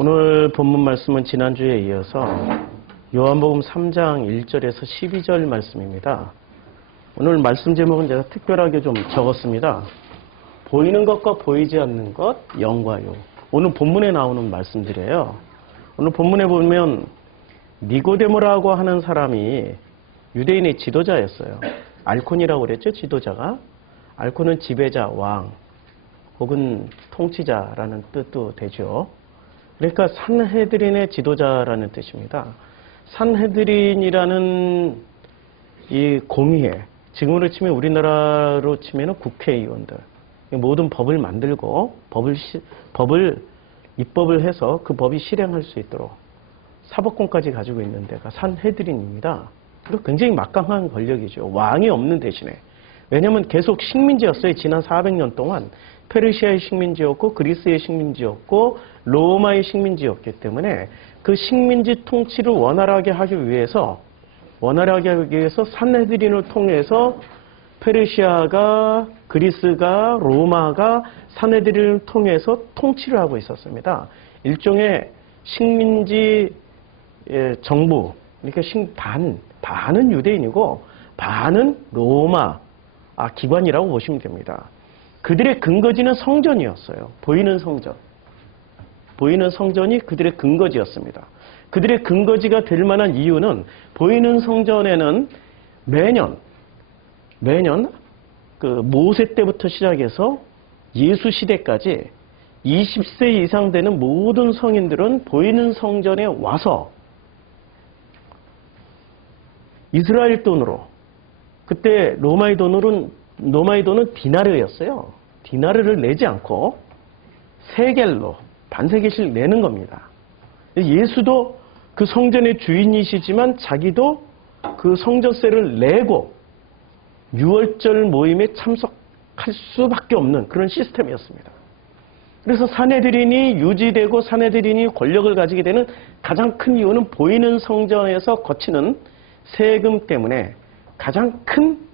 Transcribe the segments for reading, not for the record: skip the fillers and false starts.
오늘 본문 말씀은 지난주에 이어서 요한복음 3장 1절에서 12절 말씀입니다. 오늘 말씀 제목은 제가 특별하게 좀 적었습니다. 보이는 것과 보이지 않는 것, 영과 요. 오늘 본문에 나오는 말씀들이에요. 오늘 본문에 보면 니고데모라고 하는 사람이 유대인의 지도자였어요. 알콘이라고 그랬죠, 지도자가. 알콘은 지배자, 왕 혹은 통치자라는 뜻도 되죠. 그러니까 산헤드린의 지도자라는 뜻입니다. 산헤드린이라는 이 공의회, 지금으로 치면 우리나라로 치면 국회의원들, 모든 법을 만들고 입법을 해서 그 법이 실행할 수 있도록 사법권까지 가지고 있는 데가 산헤드린입니다. 그리고 굉장히 막강한 권력이죠. 왕이 없는 대신에. 왜냐하면 계속 식민지였어요. 지난 400년 동안 페르시아의 식민지였고 그리스의 식민지였고 로마의 식민지였기 때문에 그 식민지 통치를 원활하게 하기 위해서 산헤드린을 통해서 페르시아가, 그리스가, 로마가 산헤드린을 통해서 통치를 하고 있었습니다. 일종의 식민지 정부, 그러니까 반은 유대인이고 반은 로마 기관이라고 보시면 됩니다. 그들의 근거지는 성전이었어요. 보이는 성전이 그들의 근거지였습니다. 그들의 근거지가 될 만한 이유는 보이는 성전에는 매년 그 모세 때부터 시작해서 예수 시대까지 20세 이상 되는 모든 성인들은 보이는 성전에 와서 이스라엘 돈으로, 그때 로마의 돈은 디나르였어요. 디나르를 내지 않고 세겔로 반세겔씩 내는 겁니다. 예수도 그 성전의 주인이시지만 자기도 그 성전세를 내고 유월절 모임에 참석할 수밖에 없는 그런 시스템이었습니다. 그래서 산헤드린이 유지되고 산헤드린이 권력을 가지게 되는 가장 큰 이유는 보이는 성전에서 거치는 세금 때문에 가장 큰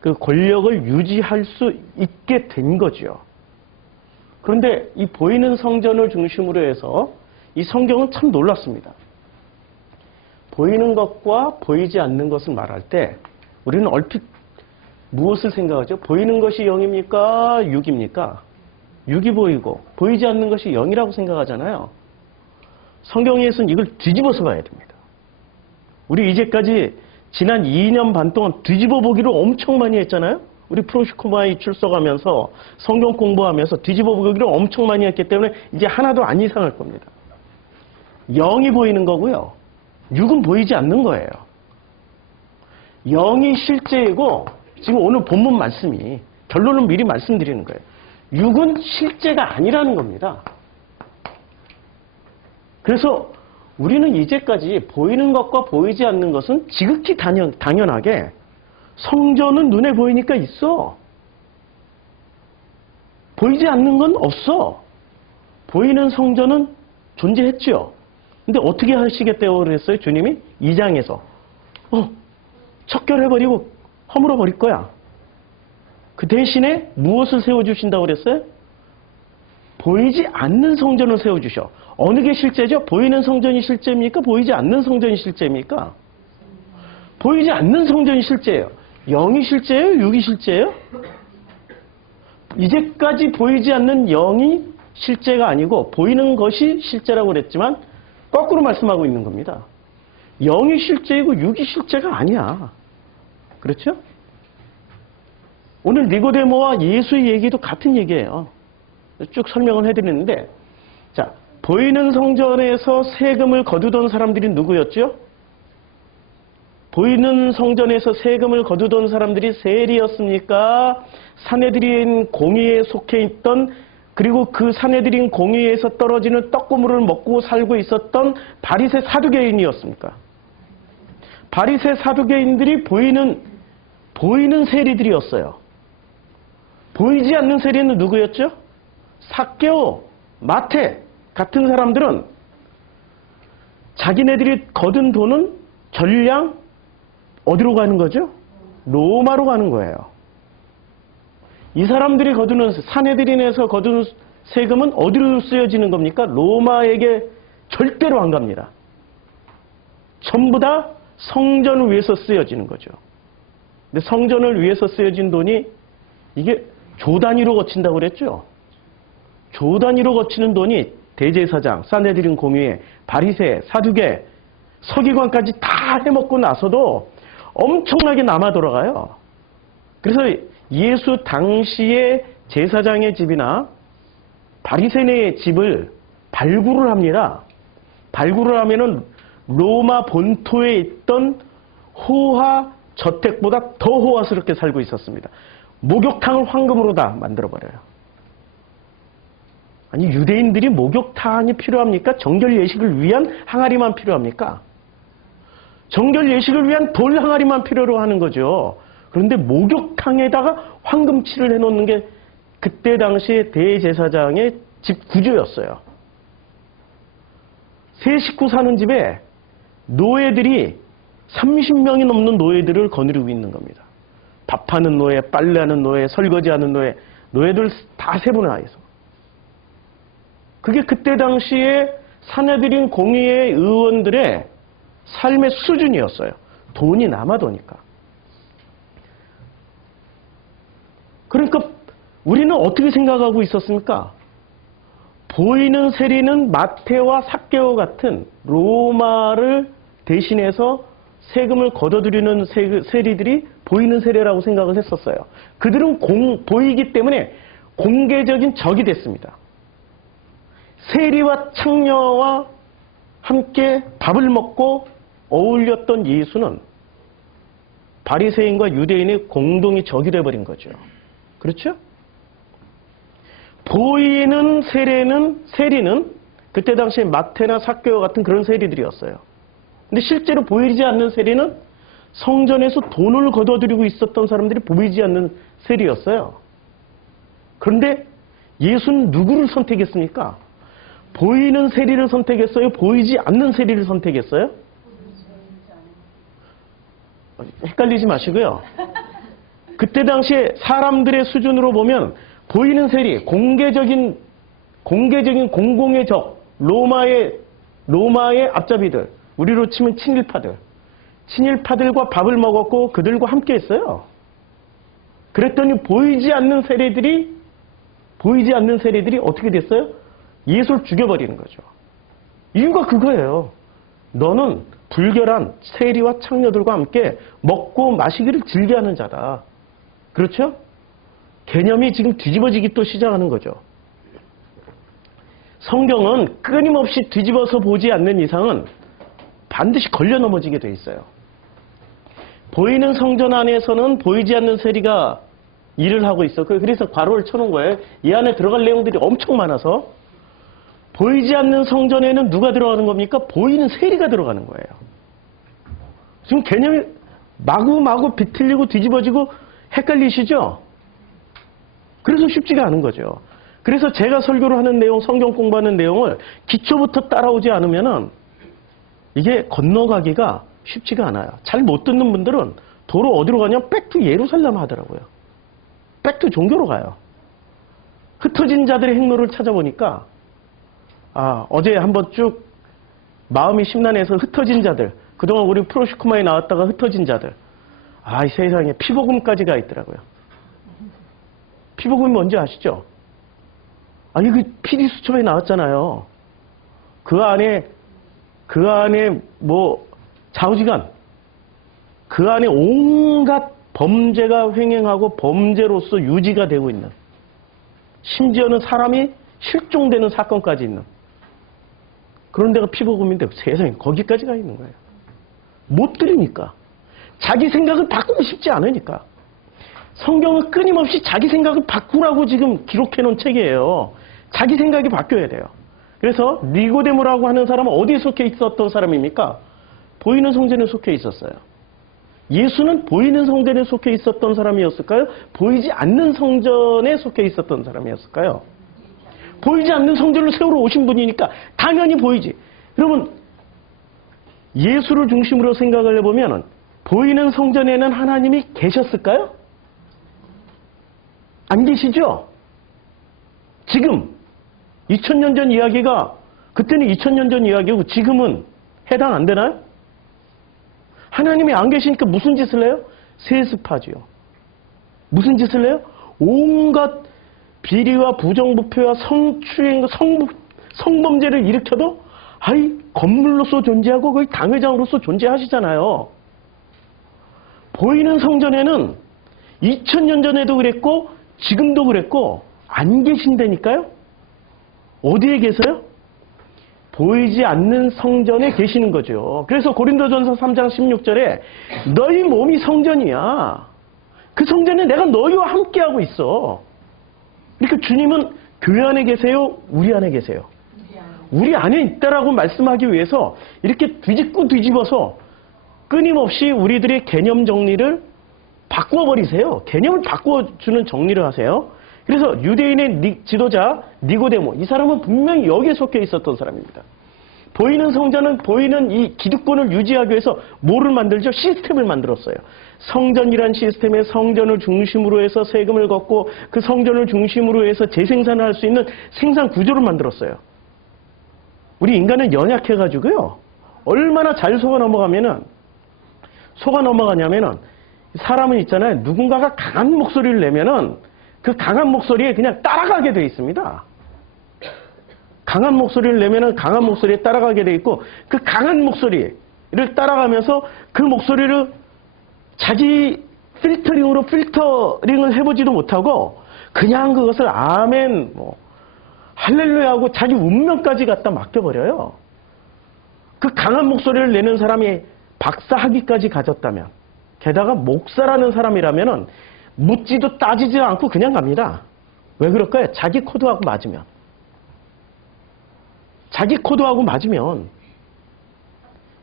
그 권력을 유지할 수 있게 된 거죠. 그런데 이 보이는 성전을 중심으로 해서 이 성경은 참 놀랐습니다. 보이는 것과 보이지 않는 것을 말할 때 우리는 얼핏 무엇을 생각하죠? 보이는 것이 영입니까? 육입니까? 육이 보이고 보이지 않는 것이 영이라고 생각하잖아요. 성경에서는 이걸 뒤집어서 봐야 됩니다. 우리 이제까지 지난 2년 반 동안 뒤집어 보기를 엄청 많이 했잖아요. 우리 프로시코마에 출석하면서 성경 공부하면서 뒤집어 보기를 엄청 많이 했기 때문에 이제 하나도 안 이상할 겁니다. 영이 보이는 거고요. 육은 보이지 않는 거예요. 영이 실제이고 지금 오늘 본문 말씀이 결론은 미리 말씀드리는 거예요. 육은 실제가 아니라는 겁니다. 그래서 우리는 이제까지 보이는 것과 보이지 않는 것은 지극히 당연하게 성전은 눈에 보이니까 있어. 보이지 않는 건 없어. 보이는 성전은 존재했죠. 근데 어떻게 하시겠다고 그랬어요? 주님이 2장에서 척결해버리고 허물어버릴 거야. 그 대신에 무엇을 세워주신다고 그랬어요? 보이지 않는 성전을 세워주셔. 어느 게 실제죠? 보이는 성전이 실제입니까? 보이지 않는 성전이 실제입니까? 보이지 않는 성전이 실제예요. 영이 실제예요? 육이 실제예요? 이제까지 보이지 않는 영이 실제가 아니고 보이는 것이 실제라고 그랬지만 거꾸로 말씀하고 있는 겁니다. 영이 실제이고 육이 실제가 아니야. 그렇죠? 오늘 니고데모와 예수의 얘기도 같은 얘기예요. 쭉 설명을 해드리는데, 자, 보이는 성전에서 세금을 거두던 사람들이 누구였죠? 보이는 성전에서 세금을 거두던 사람들이 세리였습니까? 산헤드린 공의에 속해 있던, 그리고 그 산헤드린 공의에서 떨어지는 떡고물을 먹고 살고 있었던 바리새 사두개인이었습니까? 바리새 사두개인들이 보이는 세리들이었어요. 보이지 않는 세리는 누구였죠? 삭개오, 마태 같은 사람들은 자기네들이 거둔 돈은 전량 어디로 가는 거죠? 로마로 가는 거예요. 이 사람들이 거두는 산헤드린에서 거둔 세금은 어디로 쓰여지는 겁니까? 로마에게 절대로 안 갑니다. 전부 다 성전을 위해서 쓰여지는 거죠. 근데 성전을 위해서 쓰여진 돈이 이게 조 단위로 거친다고 그랬죠. 조 단위로 거치는 돈이 대제사장, 산헤드린 공의회, 바리새, 사두개, 서기관까지 다 해먹고 나서도 엄청나게 남아 돌아가요. 그래서 예수 당시의 제사장의 집이나 바리새인의 집을 발굴을 합니다. 발굴을 하면은 로마 본토에 있던 호화 저택보다 더 호화스럽게 살고 있었습니다. 목욕탕을 황금으로 다 만들어버려요. 아니, 유대인들이 목욕탕이 필요합니까? 정결 예식을 위한 항아리만 필요합니까? 정결 예식을 위한 돌 항아리만 필요로 하는 거죠. 그런데 목욕탕에다가 황금칠을 해놓는 게 그때 당시에 대제사장의 집 구조였어요. 세 식구 사는 집에 노예들이 30명이 넘는 노예들을 거느리고 있는 겁니다. 밥하는 노예, 빨래하는 노예, 설거지하는 노예, 노예들 다 세분화해서. 그게 그때 당시에 산헤드린 공의회 의원들의 삶의 수준이었어요. 돈이 남아도니까. 그러니까 우리는 어떻게 생각하고 있었습니까? 보이는 세리는 마태와 삭개오 같은 로마를 대신해서 세금을 걷어들이는 세리들이 보이는 세리라고 생각을 했었어요. 그들은 보이기 때문에 공개적인 적이 됐습니다. 세리와 창녀와 함께 밥을 먹고 어울렸던 예수는 바리새인과 유대인의 공동의 적이 되어버린 거죠. 그렇죠? 보이는 세리는 그때 당시에 마태나 삭개오 같은 그런 세리들이었어요. 근데 실제로 보이지 않는 세리는 성전에서 돈을 걷어들이고 있었던 사람들이 보이지 않는 세리였어요. 그런데 예수는 누구를 선택했습니까? 보이는 세리를 선택했어요? 보이지 않는 세리를 선택했어요? 헷갈리지 마시고요. 그때 당시에 사람들의 수준으로 보면 보이는 세리, 공개적인 공공의 적, 로마의 앞잡이들, 우리로 치면 친일파들과 밥을 먹었고 그들과 함께 했어요. 그랬더니 보이지 않는 세리들이 어떻게 됐어요? 예수를 죽여버리는 거죠. 이유가 그거예요. 너는 불결한 세리와 창녀들과 함께 먹고 마시기를 즐겨하는 자다. 그렇죠? 개념이 지금 뒤집어지기 또 시작하는 거죠. 성경은 끊임없이 뒤집어서 보지 않는 이상은 반드시 걸려 넘어지게 돼 있어요. 보이는 성전 안에서는 보이지 않는 세리가 일을 하고 있어. 그래서 괄호를 쳐놓은 거예요. 이 안에 들어갈 내용들이 엄청 많아서 보이지 않는 성전에는 누가 들어가는 겁니까? 보이는 세리가 들어가는 거예요. 지금 개념이 마구마구 비틀리고 뒤집어지고 헷갈리시죠? 그래서 쉽지가 않은 거죠. 그래서 제가 설교를 하는 내용, 성경 공부하는 내용을 기초부터 따라오지 않으면은 이게 건너가기가 쉽지가 않아요. 잘 못 듣는 분들은 도로 어디로 가냐면 백투 예루살렘 하더라고요. 백투 종교로 가요. 흩어진 자들의 행로를 찾아보니까 어제 한번 쭉 마음이 심란해서 흩어진 자들, 그동안 우리 프로시코마에 나왔다가 흩어진 자들, 이 세상에 피복음까지 가 있더라고요. 피복음이 뭔지 아시죠? 그 PD수첩에 나왔잖아요. 그 안에 뭐 좌우지간, 그 안에 온갖 범죄가 횡행하고 범죄로서 유지가 되고 있는, 심지어는 사람이 실종되는 사건까지 있는 그런 데가 피복음인데 세상에 거기까지 가 있는 거예요. 못 들으니까. 자기 생각을 바꾸고 싶지 않으니까. 성경은 끊임없이 자기 생각을 바꾸라고 지금 기록해 놓은 책이에요. 자기 생각이 바뀌어야 돼요. 그래서 니고데모라고 하는 사람은 어디에 속해 있었던 사람입니까? 보이는 성전에 속해 있었어요. 예수는 보이는 성전에 속해 있었던 사람이었을까요? 보이지 않는 성전에 속해 있었던 사람이었을까요? 보이지 않는 성전을 세우러 오신 분이니까 당연히 보이지. 그러면 예수를 중심으로 생각을 해보면 보이는 성전에는 하나님이 계셨을까요? 안 계시죠? 지금 2000년 전 이야기가, 그때는 2000년 전 이야기고 지금은 해당 안 되나요? 하나님이 안 계시니까 무슨 짓을 해요? 세습하지요. 무슨 짓을 해요? 온갖 비리와 부정부패와 성추행, 성범죄를 일으켜도 건물로서 존재하고 거의 당회장으로서 존재하시잖아요. 보이는 성전에는 2000년 전에도 그랬고 지금도 그랬고 안 계신다니까요. 어디에 계세요? 보이지 않는 성전에 계시는 거죠. 그래서 고린도전서 3장 16절에 너희 몸이 성전이야. 그 성전에 내가 너희와 함께하고 있어. 그러니까 주님은 교회 안에 계세요? 우리 안에 계세요? 우리 안에 있다라고 말씀하기 위해서 이렇게 뒤집고 뒤집어서 끊임없이 우리들의 개념 정리를 바꿔버리세요. 개념을 바꿔주는 정리를 하세요. 그래서 유대인의 지도자 니고데모, 이 사람은 분명히 여기에 속해 있었던 사람입니다. 보이는 성전은 보이는 이 기득권을 유지하기 위해서 뭐를 만들죠? 시스템을 만들었어요. 성전이란 시스템에 성전을 중심으로 해서 세금을 걷고 그 성전을 중심으로 해서 재생산을 할 수 있는 생산 구조를 만들었어요. 우리 인간은 연약해가지고요. 얼마나 잘 속아 넘어가냐면은 사람은 있잖아요. 누군가가 강한 목소리를 내면은 그 강한 목소리에 그냥 따라가게 돼 있습니다. 강한 목소리를 내면은 강한 목소리에 따라가게 돼 있고 그 강한 목소리를 따라가면서 그 목소리를 자기 필터링을 해보지도 못하고 그냥 그것을 아멘, 할렐루야하고 자기 운명까지 갖다 맡겨버려요. 그 강한 목소리를 내는 사람이 박사 학위까지 가졌다면, 게다가 목사라는 사람이라면은 묻지도 따지지도 않고 그냥 갑니다. 왜 그럴까요? 자기 코드하고 맞으면. 자기 코드하고 맞으면.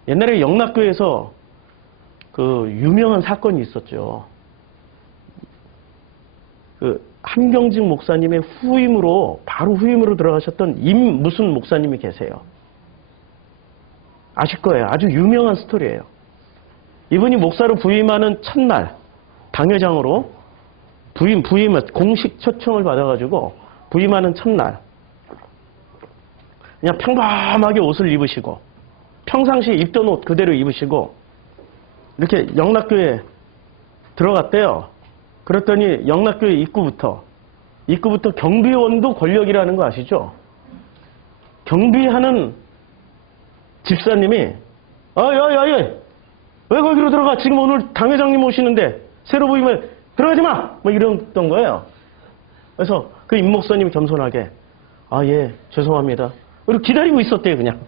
옛날에 영락교에서 그 유명한 사건이 있었죠. 그 함경직 목사님의 바로 후임으로 들어가셨던 무슨 목사님이 계세요. 아실 거예요. 아주 유명한 스토리예요. 이분이 목사로 부임하는 첫날, 당회장으로 공식 초청을 받아가지고 부임하는 첫날, 그냥 평범하게 옷을 입으시고, 평상시에 입던 옷 그대로 입으시고, 이렇게 영락교에 들어갔대요. 그랬더니 영락교회 입구부터 경비원도 권력이라는 거 아시죠? 경비하는 집사님이 왜 거기로 들어가? 지금 오늘 당회장님 오시는데 새로 부임을 들어가지 마! 이랬던 거예요. 그래서 그 임 목사님이 겸손하게 예, 죄송합니다. 그리고 기다리고 있었대요, 그냥.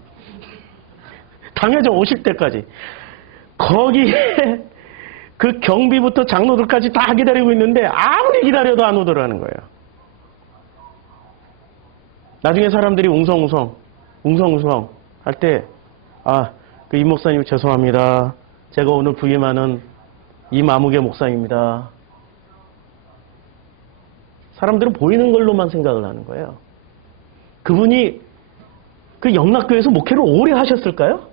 당회장 오실 때까지. 거기에 그 경비부터 장로들까지 다 기다리고 있는데 아무리 기다려도 안 오더라는 거예요. 나중에 사람들이 웅성웅성 할 때 그 임 목사님 죄송합니다. 제가 오늘 부임하는 임아무개 목사입니다. 사람들은 보이는 걸로만 생각을 하는 거예요. 그분이 그 영락교에서 목회를 오래 하셨을까요?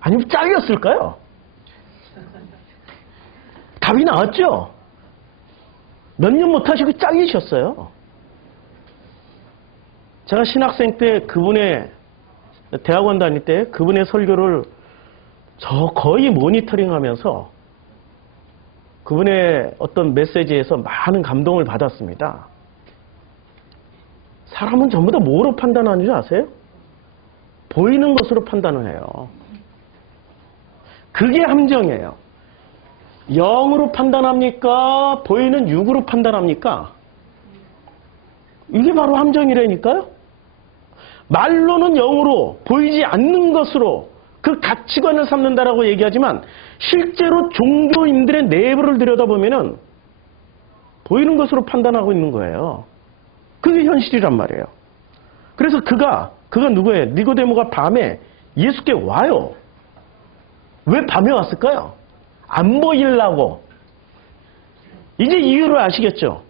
아니면 잘렸을까요? 답이 나왔죠? 몇 년 못 하시고 잘리셨어요. 제가 신학생 때 대학원 다닐 때 그분의 설교를 거의 모니터링 하면서 그분의 어떤 메시지에서 많은 감동을 받았습니다. 사람은 전부 다 뭐로 판단하는 줄 아세요? 보이는 것으로 판단을 해요. 그게 함정이에요. 영으로 판단합니까? 보이는 육으로 판단합니까? 이게 바로 함정이라니까요. 말로는 영으로 보이지 않는 것으로 그 가치관을 삼는다라고 얘기하지만 실제로 종교인들의 내부를 들여다보면은 보이는 것으로 판단하고 있는 거예요. 그게 현실이란 말이에요. 그래서 그가 누구예요? 니고데모가 밤에 예수께 와요. 왜 밤에 왔을까요? 안 보이려고. 이제 이유를 아시겠죠?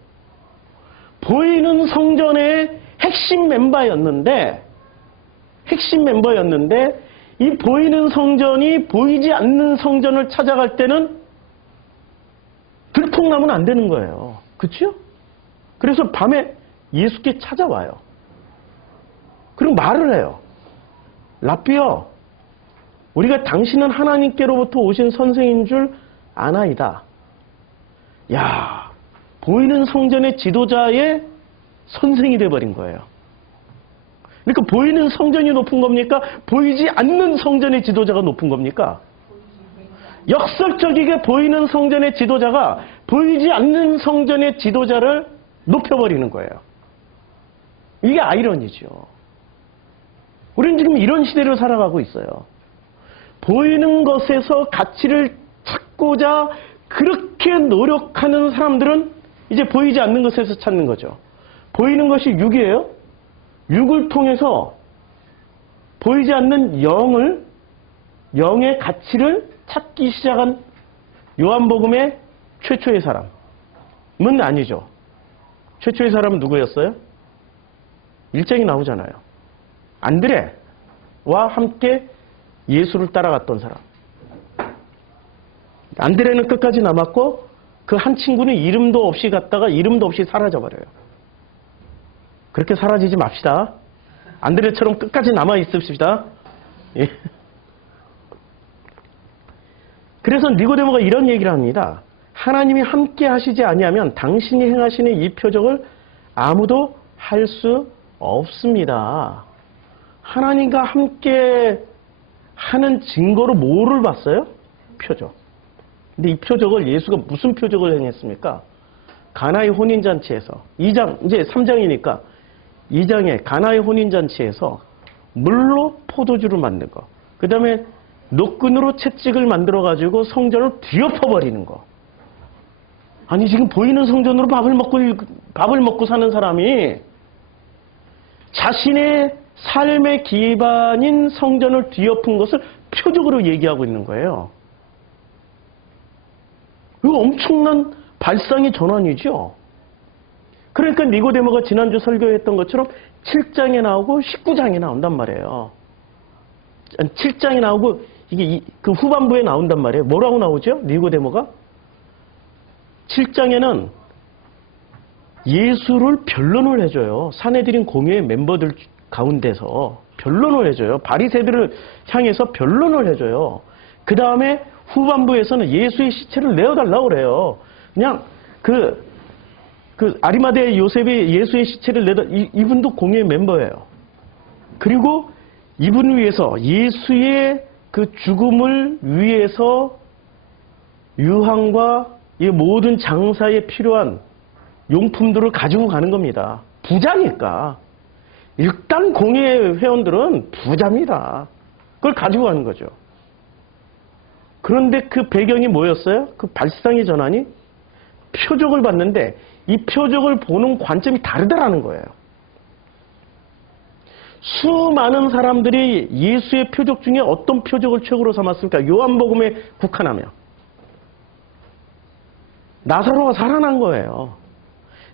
보이는 성전의 핵심 멤버였는데 이 보이는 성전이 보이지 않는 성전을 찾아갈 때는 들통나면 안 되는 거예요. 그렇죠? 그래서 밤에 예수께 찾아와요. 그리고 말을 해요. 랍비여, 우리가 당신은 하나님께로부터 오신 선생인 줄 아나이다. 야, 보이는 성전의 지도자의 선생이 돼버린 거예요. 그러니까 보이는 성전이 높은 겁니까? 보이지 않는 성전의 지도자가 높은 겁니까? 역설적이게 보이는 성전의 지도자가 보이지 않는 성전의 지도자를 높여버리는 거예요. 이게 아이러니죠. 우리는 지금 이런 시대를 살아가고 있어요. 보이는 것에서 가치를 찾고자 그렇게 노력하는 사람들은 이제 보이지 않는 것에서 찾는 거죠. 보이는 것이 육이에요. 육을 통해서 보이지 않는 영의 가치를 찾기 시작한 요한복음의 최초의 사람은 아니죠. 최초의 사람은 누구였어요? 1장이 나오잖아요. 안드레와 함께 예수를 따라갔던 사람. 안드레는 끝까지 남았고 그 한 친구는 이름도 없이 갔다가 이름도 없이 사라져버려요. 그렇게 사라지지 맙시다. 안드레처럼 끝까지 남아 있읍시다. 예. 그래서 니고데모가 이런 얘기를 합니다. 하나님이 함께 하시지 아니하면 당신이 행하시는 이 표적을 아무도 할 수 없습니다. 하나님과 함께 하는 증거로 뭐를 봤어요? 표적. 근데 이 표적을 예수가 무슨 표적을 행했습니까? 가나의 혼인잔치에서 2장, 이제 3장이니까 2장에 가나의 혼인잔치에서 물로 포도주를 만든 거. 그 다음에 노끈으로 채찍을 만들어가지고 성전을 뒤엎어버리는 거. 아니, 지금 보이는 성전으로 밥을 먹고 사는 사람이 자신의 삶의 기반인 성전을 뒤엎은 것을 표적으로 얘기하고 있는 거예요. 이거 엄청난 발상의 전환이죠. 그러니까 니고데모가 지난주 설교했던 것처럼 7장에 나오고 19장에 나온단 말이에요. 7장에 나오고 이게 그 후반부에 나온단 말이에요. 뭐라고 나오죠? 니고데모가? 7장에는 예수를 변론을 해줘요. 사내들인 공회의 멤버들 가운데서 변론을 해줘요. 바리새들을 향해서 변론을 해줘요. 그 다음에 후반부에서는 예수의 시체를 내어달라고 그래요. 그냥 그 아리마대 요셉이 예수의 시체를 이분도 공회의 멤버예요. 그리고 이분을 위해서 예수의 그 죽음을 위해서 유황과 이 모든 장사에 필요한 용품들을 가지고 가는 겁니다. 부자니까. 일단 공회 회원들은 부자입니다. 그걸 가지고 가는 거죠. 그런데 그 배경이 뭐였어요? 그 발상의 전환이 표적을 봤는데 이 표적을 보는 관점이 다르다라는 거예요. 수많은 사람들이 예수의 표적 중에 어떤 표적을 최고로 삼았습니까? 요한복음에 국한하며 나사로가 살아난 거예요.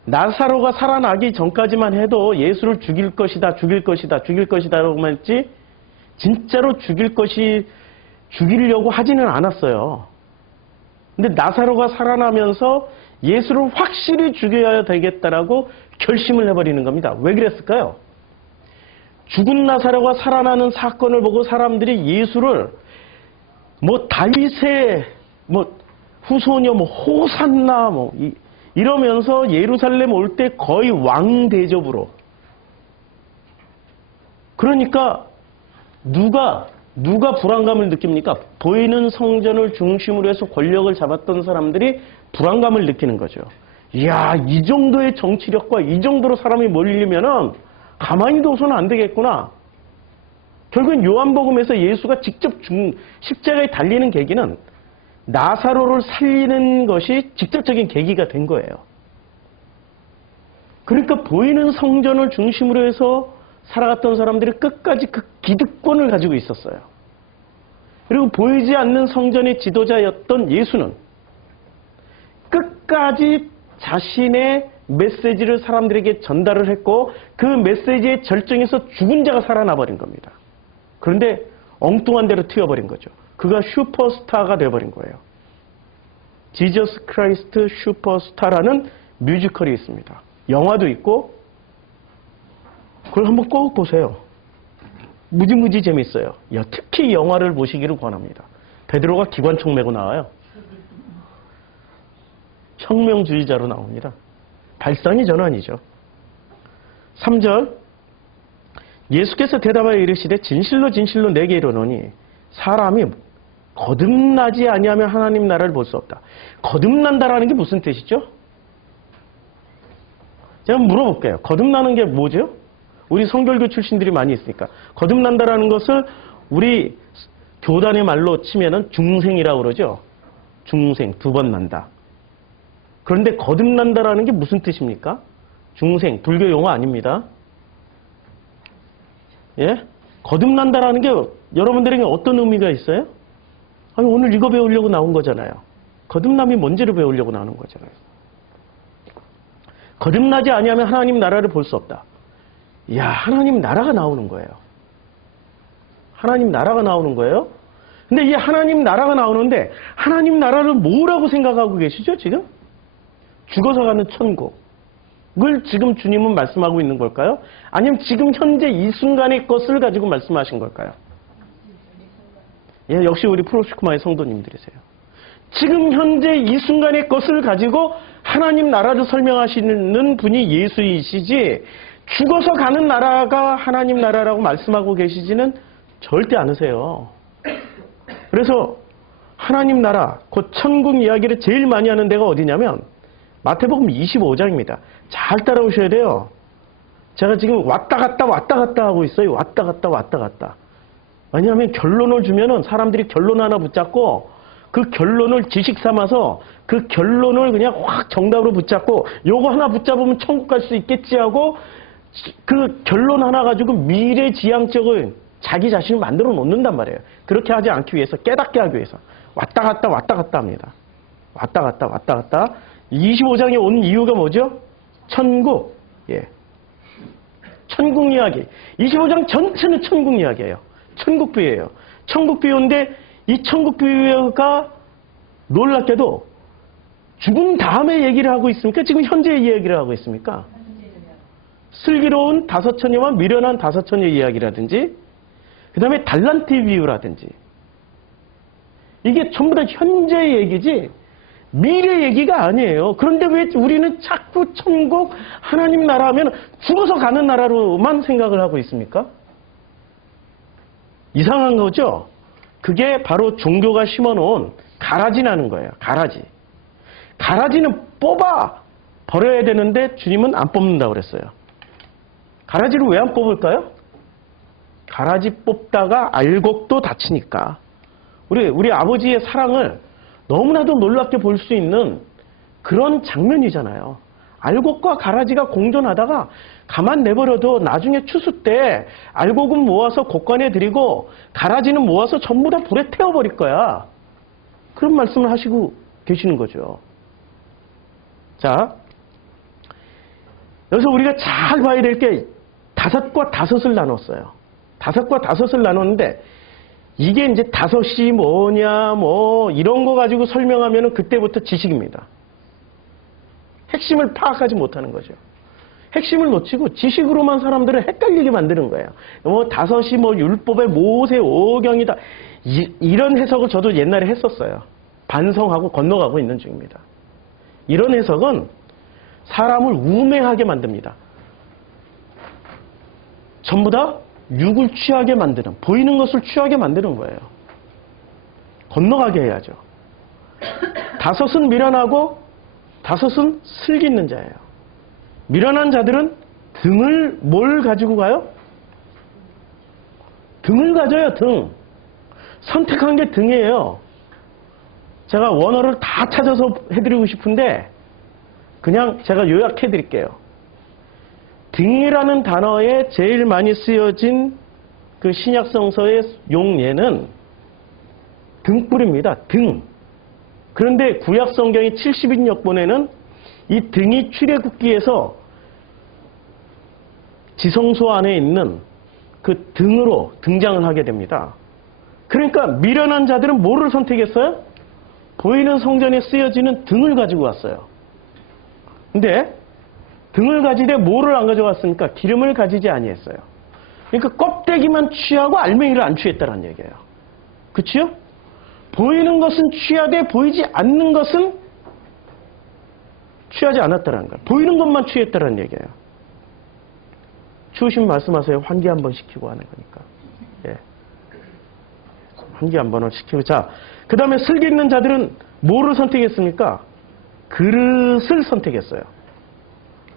나사로가 살아나기 전까지만 해도 예수를 죽일 것이다, 죽일 것이다, 죽일 것이다라고만 했지 진짜로 죽이려고 하지는 않았어요. 근데 나사로가 살아나면서 예수를 확실히 죽여야 되겠다라고 결심을 해버리는 겁니다. 왜 그랬을까요? 죽은 나사로가 살아나는 사건을 보고 사람들이 예수를 다윗의 후손이요, 호산나 이러면서 예루살렘 올 때 거의 왕 대접으로. 그러니까 누가 불안감을 느낍니까? 보이는 성전을 중심으로 해서 권력을 잡았던 사람들이 불안감을 느끼는 거죠. 이야, 이 정도의 정치력과 이 정도로 사람이 몰리면은 가만히 둬서는 안 되겠구나. 결국은 요한복음에서 예수가 직접 십자가에 달리는 계기는 나사로를 살리는 것이 직접적인 계기가 된 거예요. 그러니까 보이는 성전을 중심으로 해서 살아갔던 사람들이 끝까지 그 기득권을 가지고 있었어요. 그리고 보이지 않는 성전의 지도자였던 예수는 끝까지 자신의 메시지를 사람들에게 전달을 했고 그 메시지의 절정에서 죽은 자가 살아나 버린 겁니다. 그런데 엉뚱한 대로 튀어버린 거죠. 그가 슈퍼스타가 되어버린 거예요. 지저스 크라이스트 슈퍼스타라는 뮤지컬이 있습니다. 영화도 있고 그걸 한번 꼭 보세요. 무지무지 재밌어요. 특히 영화를 보시기를 권합니다. 베드로가 기관총 메고 나와요. 혁명주의자로 나옵니다. 발상이 전환이죠. 3절 예수께서 대답하여 이르시되 진실로 진실로 내게 이르노니 사람이 거듭나지 아니하면 하나님 나라를 볼 수 없다. 거듭난다라는 게 무슨 뜻이죠? 제가 물어볼게요. 거듭나는 게 뭐죠? 우리 성결교 출신들이 많이 있으니까. 거듭난다라는 것을 우리 교단의 말로 치면은 중생이라고 그러죠. 중생, 2번 난다. 그런데 거듭난다라는 게 무슨 뜻입니까? 중생, 불교 용어 아닙니다. 예? 거듭난다라는 게 여러분들에게 어떤 의미가 있어요? 아니, 오늘 이거 배우려고 나온 거잖아요. 거듭남이 뭔지를 배우려고 나오는 거잖아요. 거듭나지 아니하면 하나님 나라를 볼 수 없다. 이야, 하나님 나라가 나오는 거예요. 하나님 나라가 나오는 거예요. 근데 이 하나님 나라가 나오는데 하나님 나라를 뭐라고 생각하고 계시죠, 지금? 죽어서 가는 천국을 지금 주님은 말씀하고 있는 걸까요? 아니면 지금 현재 이 순간의 것을 가지고 말씀하신 걸까요? 예, 역시 우리 프로시코마의 성도님들이세요. 지금 현재 이 순간의 것을 가지고 하나님 나라를 설명하시는 분이 예수이시지 죽어서 가는 나라가 하나님 나라라고 말씀하고 계시지는 절대 않으세요. 그래서 하나님 나라, 곧 천국 이야기를 제일 많이 하는 데가 어디냐면 마태복음 25장입니다. 잘 따라오셔야 돼요. 제가 지금 왔다 갔다 하고 있어요. 왔다 갔다. 왜냐하면 결론을 주면은 사람들이 결론 하나 붙잡고 그 결론을 지식 삼아서 그 결론을 그냥 확 정답으로 붙잡고 요거 하나 붙잡으면 천국 갈 수 있겠지 하고 그 결론 하나 가지고 미래지향적인 자기 자신을 만들어 놓는단 말이에요. 그렇게 하지 않기 위해서, 깨닫게 하기 위해서 왔다 갔다 합니다. 왔다 갔다. 25장에 온 이유가 뭐죠? 천국. 예. 천국 이야기. 25장 전체는 천국 이야기예요. 천국 비유예요. 천국 비유인데 이 천국 비유가 놀랍게도 죽음 다음에 얘기를 하고 있습니까? 지금 현재 얘기를 하고 있습니까? 슬기로운 5처녀와 미련한 5처녀 이야기라든지 그 다음에 달란트 비유라든지 이게 전부 다 현재 얘기지 미래 얘기가 아니에요. 그런데 왜 우리는 자꾸 천국 하나님 나라 하면 죽어서 가는 나라로만 생각을 하고 있습니까? 이상한 거죠? 그게 바로 종교가 심어놓은 가라지라는 거예요. 가라지는 뽑아 버려야 되는데 주님은 안 뽑는다고 그랬어요. 가라지를 왜 안 뽑을까요? 가라지 뽑다가 알곡도 다치니까. 우리 아버지의 사랑을 너무나도 놀랍게 볼 수 있는 그런 장면이잖아요. 알곡과 가라지가 공존하다가 가만 내버려도 나중에 추수 때 알곡은 모아서 곡간에 들이고 가라지는 모아서 전부 다 불에 태워버릴 거야. 그런 말씀을 하시고 계시는 거죠. 자, 여기서 우리가 잘 봐야 될 게 5과 5을 나눴어요. 5과 5을 나눴는데 이게 이제 5이 뭐냐 이런 거 가지고 설명하면 그때부터 지식입니다. 핵심을 파악하지 못하는 거죠. 핵심을 놓치고 지식으로만 사람들을 헷갈리게 만드는 거예요. 5이 율법의 모세 오경이다. 이런 해석을 저도 옛날에 했었어요. 반성하고 건너가고 있는 중입니다. 이런 해석은 사람을 우매하게 만듭니다. 전부 다 육을 취하게 만드는, 보이는 것을 취하게 만드는 거예요. 건너가게 해야죠. 5은 미련하고 5은 슬기 있는 자예요. 미련한 자들은 등을 뭘 가지고 가요? 등을 가져요, 등. 선택한 게 등이에요. 제가 원어를 다 찾아서 해드리고 싶은데 그냥 제가 요약해 드릴게요. 등이라는 단어에 제일 많이 쓰여진 그 신약성서의 용예는 등불입니다. 등. 그런데 구약성경의 70인역본에는 이 등이 출애굽기에서 지성소 안에 있는 그 등으로 등장을 하게 됩니다. 그러니까 미련한 자들은 뭐를 선택했어요? 보이는 성전에 쓰여지는 등을 가지고 왔어요. 근데 등을 가지되 뭐를 안 가져왔습니까? 기름을 가지지 아니했어요. 그러니까 껍데기만 취하고 알맹이를 안 취했다는 얘기예요. 그치요? 보이는 것은 취하되 보이지 않는 것은 취하지 않았다는 거예요. 보이는 것만 취했다는 얘기예요. 추우시면 말씀하세요. 환기 한번 시키고 하는 거니까. 예. 환기 한 번을 시키고. 자, 그 다음에 슬기 있는 자들은 뭐를 선택했습니까? 그릇을 선택했어요.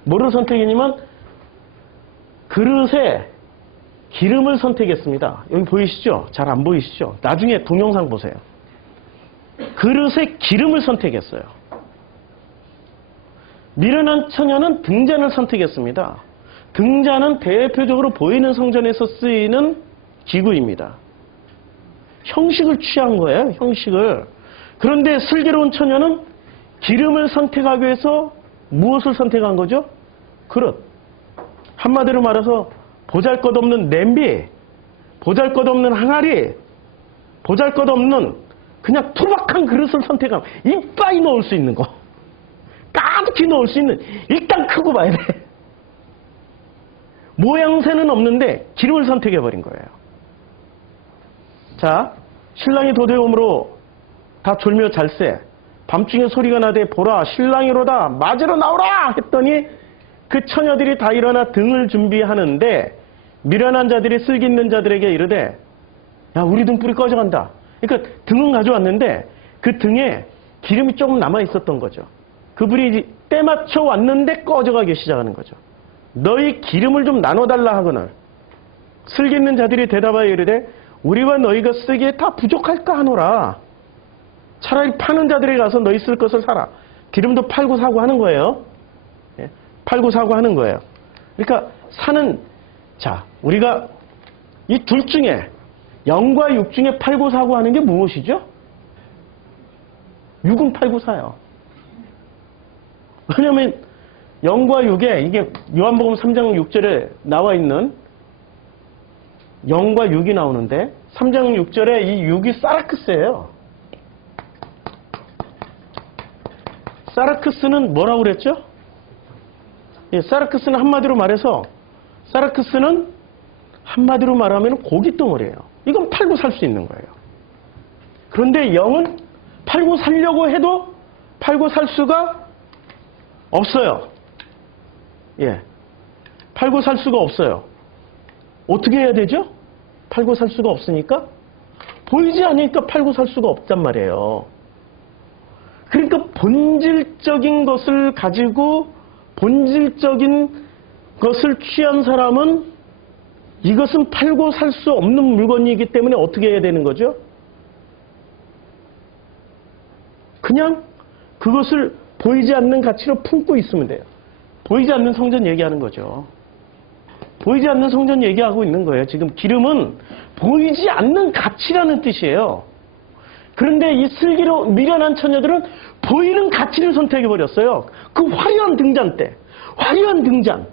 뭐를 선택했냐면 그릇에 기름을 선택했습니다. 여기 보이시죠? 잘 안 보이시죠? 나중에 동영상 보세요. 그릇에 기름을 선택했어요. 미련한 처녀는 등잔을 선택했습니다. 등잔은 대표적으로 보이는 성전에서 쓰이는 기구입니다. 형식을 취한 거예요. 형식을. 그런데 슬기로운 처녀는 기름을 선택하기 위해서 무엇을 선택한 거죠? 그릇. 한마디로 말해서 보잘것없는 냄비, 보잘것없는 항아리, 보잘것없는 그냥 투박한 그릇을 선택하면 이빨이 넣을 수 있는 거, 까득히 넣을 수 있는, 일단 크고 봐야 돼. 모양새는 없는데 기름을 선택해버린 거예요. 자, 신랑이 도대오므로 다 졸며 잘세, 밤중에 소리가 나되 보라 신랑이로다 맞으러 나오라 했더니 그 처녀들이 다 일어나 등을 준비하는데 미련한 자들이 슬기 있는 자들에게 이르되 야 우리 등불이 꺼져간다. 그러니까 등은 가져왔는데 그 등에 기름이 조금 남아 있었던 거죠. 그 불이 때 맞춰 왔는데 꺼져가기 시작하는 거죠. 너희 기름을 좀 나눠달라 하거늘 슬기 있는 자들이 대답하여 이르되 우리와 너희가 쓰기에 다 부족할까 하노라. 차라리 파는 자들에게 가서 너희 쓸 것을 사라. 기름도 팔고 사고 하는 거예요. 예? 팔고 사고 하는 거예요. 그러니까 자, 우리가 이 둘 중에 영과 육 중에 팔고 사고 하는 게 무엇이죠? 육은 팔고 사요. 왜냐하면 영과 육에 이게 요한복음 3장 6절에 나와 있는 영과 육이 나오는데 3장 6절에 이 육이 사라크스예요. 사라크스는 뭐라고 그랬죠? 예, 사라크스는 한마디로 말하면 고깃덩어리예요. 이건 팔고 살 수 있는 거예요. 그런데 영은 팔고 살려고 해도 팔고 살 수가 없어요. 예, 팔고 살 수가 없어요. 어떻게 해야 되죠? 팔고 살 수가 없으니까 보이지 않으니까 팔고 살 수가 없단 말이에요. 그러니까 본질적인 것을 가지고 본질적인 것을 취한 사람은 이것은 팔고 살 수 없는 물건이기 때문에 어떻게 해야 되는 거죠? 그냥 그것을 보이지 않는 가치로 품고 있으면 돼요. 보이지 않는 성전 얘기하는 거죠. 보이지 않는 성전 얘기하고 있는 거예요. 지금 기름은 보이지 않는 가치라는 뜻이에요. 그런데 이 슬기로 미련한 처녀들은 보이는 가치를 선택해버렸어요. 그 화려한 등잔 때, 화려한 등잔.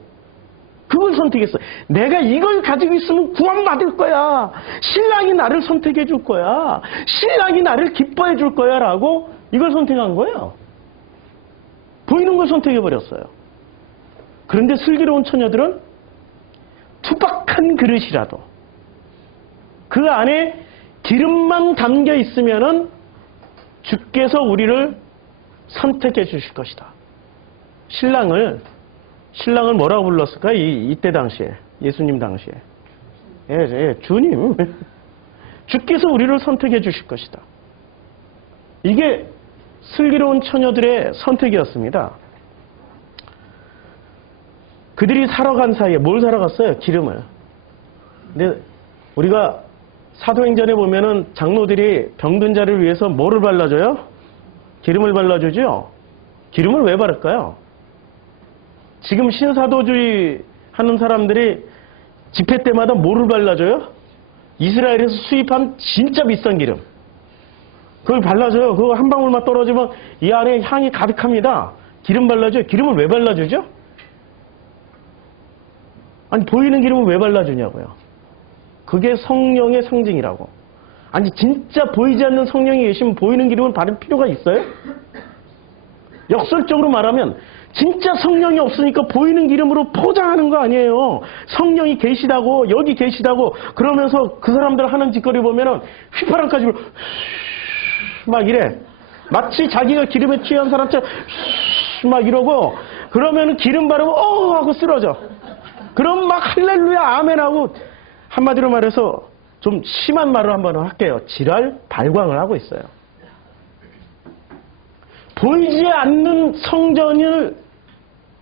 그걸 선택했어요. 내가 이걸 가지고 있으면 구원받을 거야. 신랑이 나를 선택해 줄 거야. 신랑이 나를 기뻐해 줄 거야. 라고 이걸 선택한 거예요. 보이는 걸 선택해버렸어요. 그런데 슬기로운 처녀들은 투박한 그릇이라도 그 안에 기름만 담겨 있으면은 주께서 우리를 선택해 주실 것이다. 신랑을 뭐라고 불렀을까? 이때 당시에, 예수님 당시에. 예, 주님. 주께서 우리를 선택해 주실 것이다. 이게 슬기로운 처녀들의 선택이었습니다. 그들이 사러 간 사이에 뭘 사러 갔어요? 기름을. 근데 우리가 사도행전에 보면은 장로들이 병든 자를 위해서 뭐를 발라줘요? 기름을 발라주죠? 기름을 왜 바를까요? 지금 신사도주의 하는 사람들이 집회 때마다 뭐를 발라줘요? 이스라엘에서 수입한 진짜 비싼 기름. 그걸 발라줘요. 그거 한 방울만 떨어지면 이 안에 향이 가득합니다. 기름 발라줘요. 기름을 왜 발라주죠? 아니, 보이는 기름을 왜 발라주냐고요. 그게 성령의 상징이라고. 아니, 진짜 보이지 않는 성령이 계시면 보이는 기름을 바를 필요가 있어요? 역설적으로 말하면 진짜 성령이 없으니까 보이는 기름으로 포장하는 거 아니에요. 성령이 계시다고, 여기 계시다고 그러면서 그 사람들 하는 짓거리 보면은 휘파람 가지고 막 이래. 마치 자기가 기름에 취한 사람처럼 막 이러고 그러면은 기름 바르고 하고 쓰러져. 그럼 막 할렐루야 아멘 하고 한마디로 말해서 좀 심한 말을 한번 할게요. 지랄 발광을 하고 있어요. 보이지 않는 성전을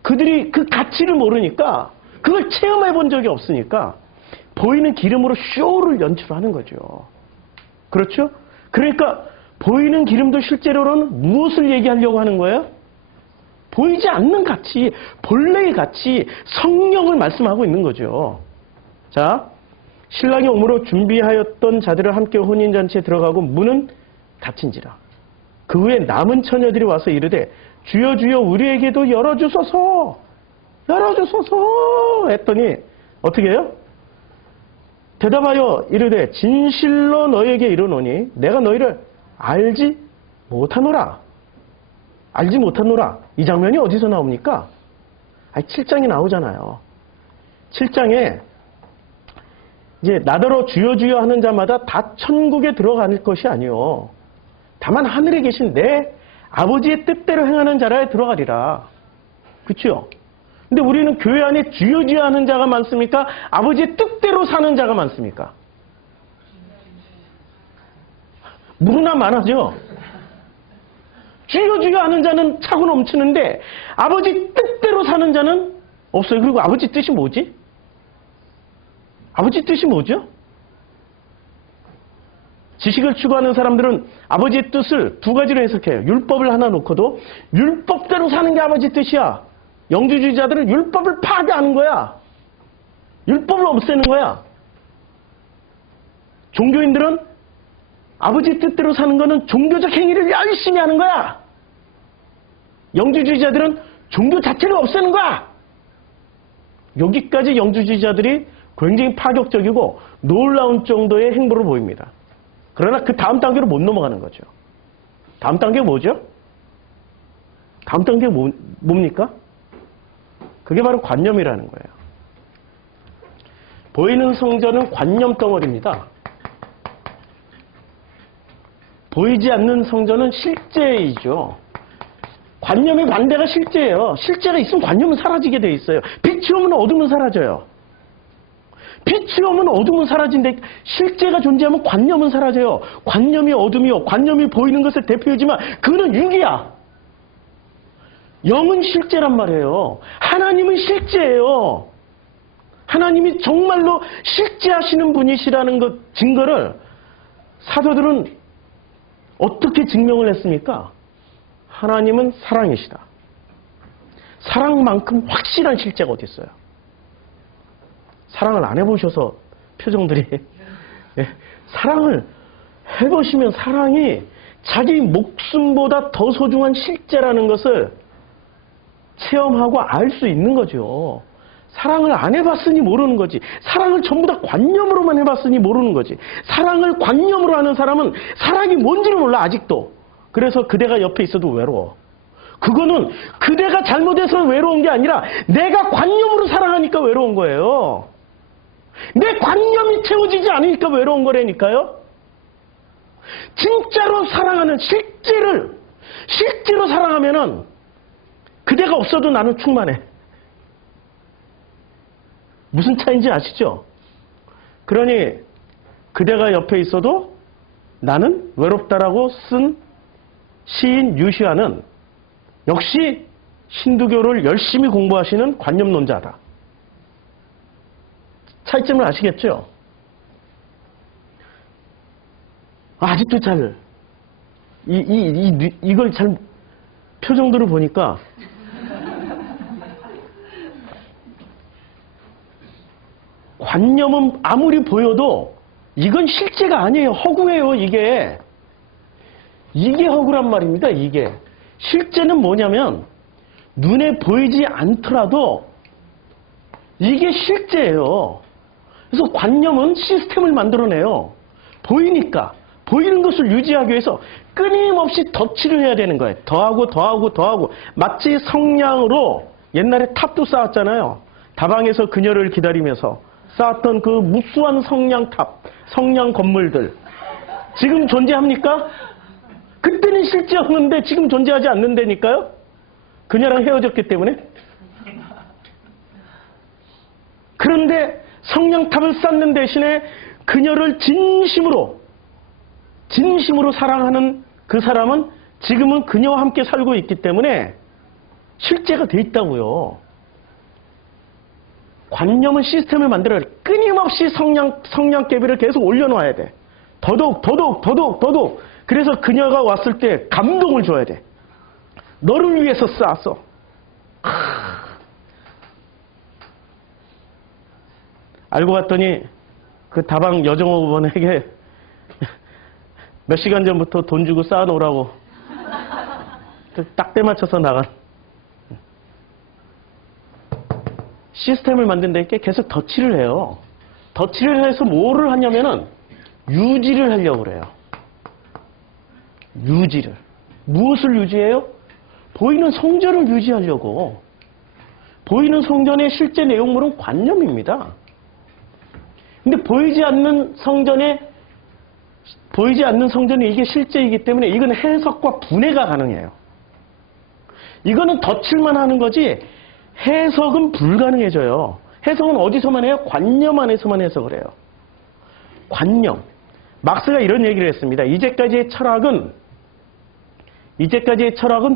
그들이 그 가치를 모르니까 그걸 체험해 본 적이 없으니까 보이는 기름으로 쇼를 연출하는 거죠. 그렇죠? 그러니까 보이는 기름도 실제로는 무엇을 얘기하려고 하는 거예요? 보이지 않는 가치, 본래의 가치, 성령을 말씀하고 있는 거죠. 자, 신랑이 오므로 준비하였던 자들을 함께 혼인잔치에 들어가고 문은 닫힌지라. 그 후에 남은 처녀들이 와서 이르되 주여 주여 우리에게도 열어주소서 열어주소서 했더니 어떻게 해요? 대답하여 이르되 진실로 너희에게 이르노니 내가 너희를 알지 못하노라. 알지 못하노라. 이 장면이 어디서 나옵니까? 7장에 나오잖아요. 7장에 이제 나더러 주여 주여 하는 자마다 다 천국에 들어갈 것이 아니요 다만 하늘에 계신 내 아버지의 뜻대로 행하는 자라에 들어가리라. 그렇죠? 근데 우리는 교회 안에 주여 주여 하는 자가 많습니까? 아버지의 뜻대로 사는 자가 많습니까? 무르나 많아져. 주여 주여 하는 자는 차고 넘치는데 아버지 뜻대로 사는 자는 없어요. 그리고 아버지 뜻이 뭐지? 아버지 뜻이 뭐죠? 지식을 추구하는 사람들은 아버지의 뜻을 두 가지로 해석해요. 율법을 하나 놓고도 율법대로 사는 게 아버지 뜻이야. 영주주의자들은 율법을 파괴하는 거야. 율법을 없애는 거야. 종교인들은 아버지 뜻대로 사는 거는 종교적 행위를 열심히 하는 거야. 영주주의자들은 종교 자체를 없애는 거야. 여기까지 영주주의자들이 굉장히 파격적이고 놀라운 정도의 행보를 보입니다. 그러나 그 다음 단계로 못 넘어가는 거죠. 다음 단계가 뭐죠? 다음 단계가 뭡니까? 그게 바로 관념이라는 거예요. 보이는 성전은 관념 덩어리입니다. 보이지 않는 성전은 실제이죠. 관념의 반대가 실제예요. 실제가 있으면 관념은 사라지게 돼 있어요. 빛이 오면 어둠은 사라져요. 빛이 오면 어둠은 사라진데 실제가 존재하면 관념은 사라져요. 관념이 어둠이요. 관념이 보이는 것을 대표하지만 그는 유기야. 영은 실제란 말이에요. 하나님은 실제예요. 하나님이 정말로 실제하시는 분이시라는 것 증거를 사도들은 어떻게 증명을 했습니까? 하나님은 사랑이시다. 사랑만큼 확실한 실제가 어디 있어요? 사랑을 안 해보셔서 표정들이 사랑을 해보시면 사랑이 자기 목숨보다 더 소중한 실제라는 것을 체험하고 알 수 있는 거죠. 사랑을 안 해봤으니 모르는 거지. 사랑을 전부 다 관념으로만 해봤으니 모르는 거지. 사랑을 관념으로 하는 사람은 사랑이 뭔지를 몰라 아직도. 그래서 그대가 옆에 있어도 외로워. 그거는 그대가 잘못해서 외로운 게 아니라 내가 관념으로 사랑하니까 외로운 거예요. 내 관념이 채워지지 않으니까 외로운 거라니까요. 진짜로 사랑하는 실제로 사랑하면은 그대가 없어도 나는 충만해. 무슨 차이인지 아시죠? 그러니 그대가 옆에 있어도 나는 외롭다라고 쓴 시인 유시아는 역시 힌두교를 열심히 공부하시는 관념론자다. 차이점을 아시겠죠? 아직도 이걸 잘 표정들을 보니까 관념은 아무리 보여도 이건 실제가 아니에요. 허구예요, 이게. 이게 허구란 말입니다, 이게. 실제는 뭐냐면 눈에 보이지 않더라도 이게 실제예요. 그래서 관념은 시스템을 만들어내요. 보이니까 보이는 것을 유지하기 위해서 끊임없이 덧칠을 해야 되는 거예요. 더하고 더하고 더하고. 마치 성냥으로 옛날에 탑도 쌓았잖아요. 다방에서 그녀를 기다리면서 쌓았던 그 무수한 성냥탑, 성냥 건물들. 지금 존재합니까? 그때는 실제였는데 지금 존재하지 않는다니까요? 그녀랑 헤어졌기 때문에. 그런데 성냥탑을 쌓는 대신에 그녀를 진심으로 사랑하는 그 사람은 지금은 그녀와 함께 살고 있기 때문에 실제가 돼 있다고요. 관념은 시스템을 만들어야 돼. 끊임없이 성냥개비를 계속 올려놔야 돼. 더더욱. 그래서 그녀가 왔을 때 감동을 줘야 돼. 너를 위해서 쌓았어. 알고 봤더니 그 다방 여정호원에게 몇 시간 전부터 돈 주고 쌓아놓으라고 딱 때 맞춰서 나간. 시스템을 만든다니까 계속 덧칠을 해요. 덧칠을 해서 뭐를 하냐면은 유지를 하려고 그래요. 유지를. 무엇을 유지해요? 보이는 성전을 유지하려고. 보이는 성전의 실제 내용물은 관념입니다. 근데 보이지 않는 성전이 이게 실제이기 때문에 이건 해석과 분해가 가능해요. 이거는 덧칠만 하는 거지 해석은 불가능해져요. 해석은 어디서만 해요? 관념 안에서만 해석을 해요. 관념. 막스가 이런 얘기를 했습니다. 이제까지의 철학은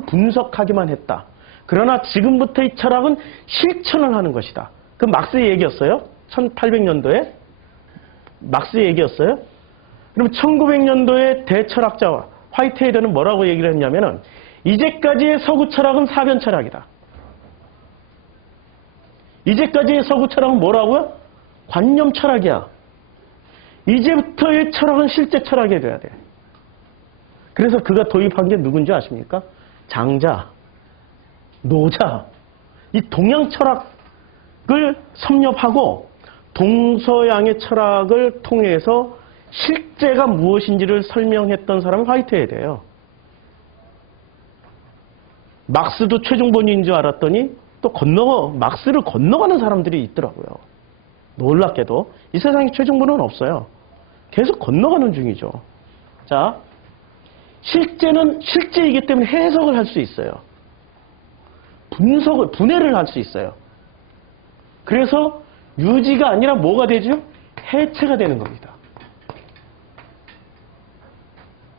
분석하기만 했다. 그러나 지금부터의 철학은 실천을 하는 것이다. 그 막스의 얘기였어요. 1800년도에. 막스의 얘기였어요. 그럼 1900년도에 대철학자 화이트헤드는 뭐라고 얘기를 했냐면은 이제까지의 서구 철학은 사변 철학이다. 이제까지의 서구 철학은 뭐라고요? 관념 철학이야. 이제부터의 철학은 실제 철학이 돼야 돼. 그래서 그가 도입한 게 누군지 아십니까? 장자, 노자. 이 동양 철학을 섭렵하고 동서양의 철학을 통해서 실제가 무엇인지를 설명했던 사람은 화이트헤드예요. 막스도 최종본인 줄 알았더니 또 막스를 건너가는 사람들이 있더라고요. 놀랍게도 이 세상에 최종본은 없어요. 계속 건너가는 중이죠. 자, 실제는 실제이기 때문에 해석을 할 수 있어요. 분해를 할 수 있어요. 그래서 유지가 아니라 뭐가 되죠? 해체가 되는 겁니다.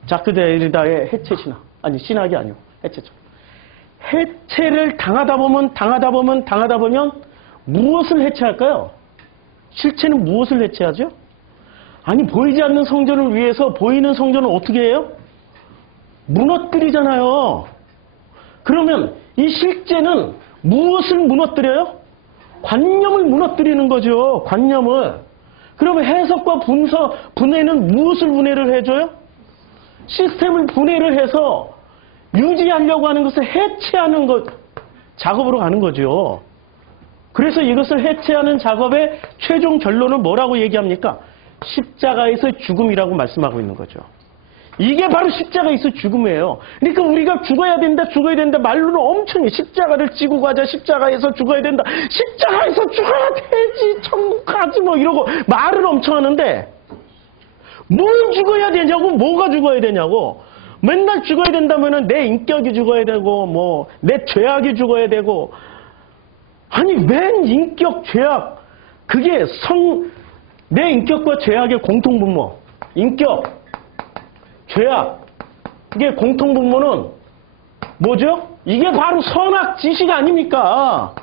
자크 데리다의 해체 신학. 아니, 신학이 아니고 해체죠. 해체를 당하다 보면 무엇을 해체할까요? 실체는 무엇을 해체하죠? 아니, 보이지 않는 성전을 위해서 보이는 성전을 어떻게 해요? 무너뜨리잖아요. 그러면 이 실제는 무엇을 무너뜨려요? 관념을 무너뜨리는 거죠. 관념을. 그러면 해석과 분해는 무엇을 분해를 해줘요? 시스템을 분해를 해서 유지하려고 하는 것을 해체하는 작업으로 가는 거죠. 그래서 이것을 해체하는 작업의 최종 결론은 뭐라고 얘기합니까? 십자가에서 죽음이라고 말씀하고 있는 거죠. 이게 바로 십자가에서 죽음이에요. 그러니까 우리가 죽어야 된다 말로는 엄청 해. 십자가를 지고 가자, 십자가에서 죽어야 된다, 십자가에서 죽어야 되지, 천국 가지 뭐 이러고 말을 엄청 하는데 뭘 죽어야 되냐고, 뭐가 죽어야 되냐고. 맨날 죽어야 된다면은 내 인격이 죽어야 되고 뭐 내 죄악이 죽어야 되고. 아니, 웬 인격, 죄악. 그게 내 인격과 죄악의 공통분모. 인격, 죄악. 그게 공통분모는 뭐죠? 이게 바로 선악지식 아닙니까?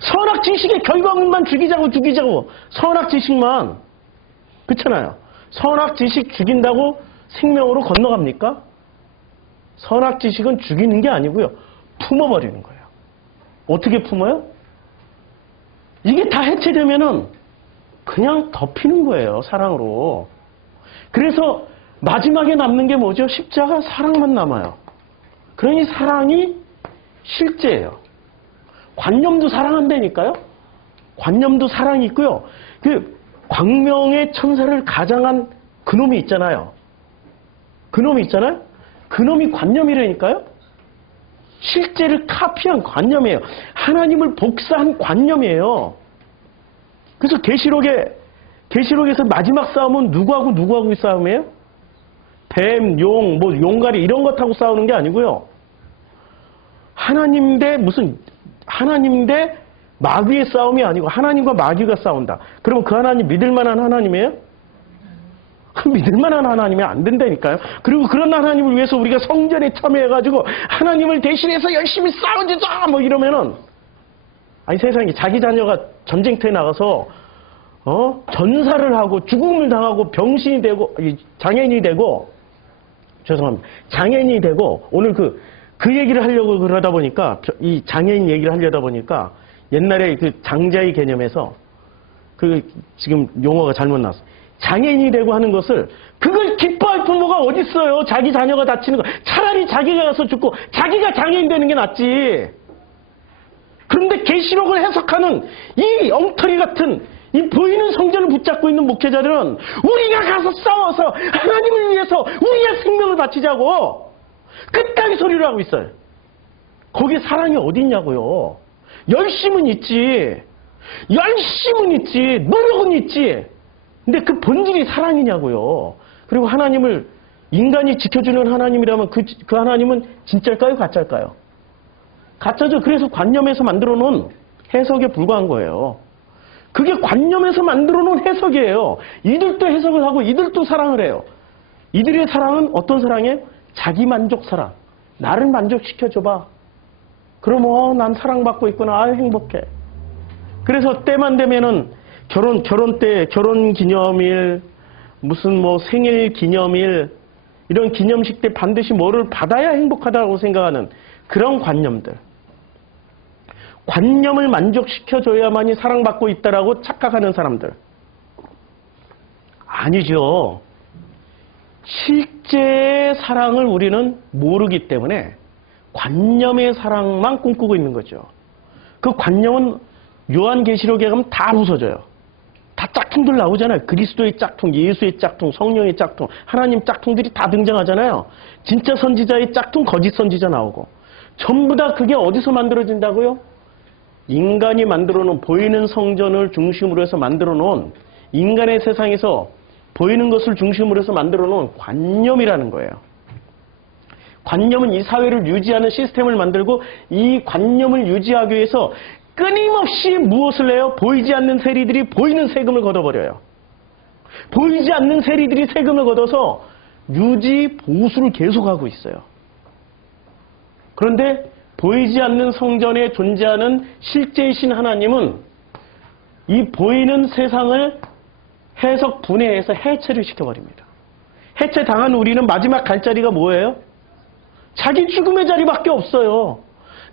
선악지식의 결과물만 죽이자고. 선악지식만. 그렇잖아요. 선악지식 죽인다고 생명으로 건너갑니까? 선악지식은 죽이는 게 아니고요. 품어버리는 거예요. 어떻게 품어요? 이게 다 해체되면은 그냥 덮이는 거예요. 사랑으로. 그래서 마지막에 남는 게 뭐죠? 십자가, 사랑만 남아요. 그러니 사랑이 실제예요. 관념도 사랑한다니까요. 관념도 사랑이 있고요. 그 광명의 천사를 가장한 그놈이 있잖아요. 그놈이 있잖아요. 그놈이 관념이라니까요. 실제를 카피한 관념이에요. 하나님을 복사한 관념이에요. 그래서 계시록에서 마지막 싸움은 누구하고 싸움이에요? 뱀, 용, 뭐 용가리 이런 것 하고 싸우는 게 아니고요. 하나님 대 마귀의 싸움이 아니고 하나님과 마귀가 싸운다. 그러면 그 하나님 믿을 만한 하나님이에요? 믿을 만한 하나님이 안 된다니까요. 그리고 그런 하나님을 위해서 우리가 성전에 참여해가지고 하나님을 대신해서 열심히 싸워주자 뭐 이러면은, 아니 세상에 자기 자녀가 전쟁터에 나가서 전사를 하고 죽음을 당하고 병신이 되고 장애인이 되고, 죄송합니다, 장애인이 되고, 오늘 그 얘기를 하려고 그러다 보니까, 이 장애인 얘기를 하려다 보니까 옛날에 그 장자의 개념에서 지금 용어가 잘못 나왔어. 장애인이 되고 하는 것을, 그걸 기뻐할 부모가 어디 있어요? 자기 자녀가 다치는 거. 차라리 자기가 가서 죽고 자기가 장애인 되는 게 낫지. 그런데 계시록을 해석하는 이 엉터리 같은 이 보이는 성전을 붙잡고 있는 목회자들은 우리가 가서 싸워서 하나님을 위해서 우리의 생명을 바치자고 끝까지 소리를 하고 있어요. 거기에 사랑이 어디 있냐고요. 열심은 있지. 노력은 있지. 근데 그 본질이 사랑이냐고요. 그리고 하나님을, 인간이 지켜주는 하나님이라면 그 하나님은 진짜일까요? 가짜일까요? 가짜죠. 그래서 관념에서 만들어 놓은 해석에 불과한 거예요. 그게 관념에서 만들어 놓은 해석이에요. 이들도 해석을 하고 이들도 사랑을 해요. 이들의 사랑은 어떤 사랑이에요? 자기 만족 사랑. 나를 만족시켜줘봐. 그럼 난 사랑받고 있구나. 행복해. 그래서 때만 되면은 결혼 때, 결혼 기념일, 무슨 뭐 생일 기념일, 이런 기념식 때 반드시 뭐를 받아야 행복하다고 생각하는 그런 관념들. 관념을 만족시켜줘야만이 사랑받고 있다라고 착각하는 사람들. 아니죠. 실제 사랑을 우리는 모르기 때문에 관념의 사랑만 꿈꾸고 있는 거죠. 그 관념은 요한계시록에 가면 다 부서져요. 다 짝퉁들 나오잖아요. 그리스도의 짝퉁, 예수의 짝퉁, 성령의 짝퉁, 하나님 짝퉁들이 다 등장하잖아요. 진짜 선지자의 짝퉁, 거짓 선지자 나오고. 전부 다 그게 어디서 만들어진다고요? 인간이 만들어놓은, 보이는 성전을 중심으로 해서 만들어놓은, 인간의 세상에서 보이는 것을 중심으로 해서 만들어놓은 관념이라는 거예요. 관념은 이 사회를 유지하는 시스템을 만들고, 이 관념을 유지하기 위해서 끊임없이 무엇을 해요? 보이지 않는 세리들이 보이는 세금을 걷어버려요. 보이지 않는 세리들이 세금을 걷어서 유지, 보수를 계속하고 있어요. 그런데 보이지 않는 성전에 존재하는 실제이신 하나님은 이 보이는 세상을 해석 분해해서 해체를 시켜버립니다. 해체당한 우리는 마지막 갈 자리가 뭐예요? 자기 죽음의 자리밖에 없어요.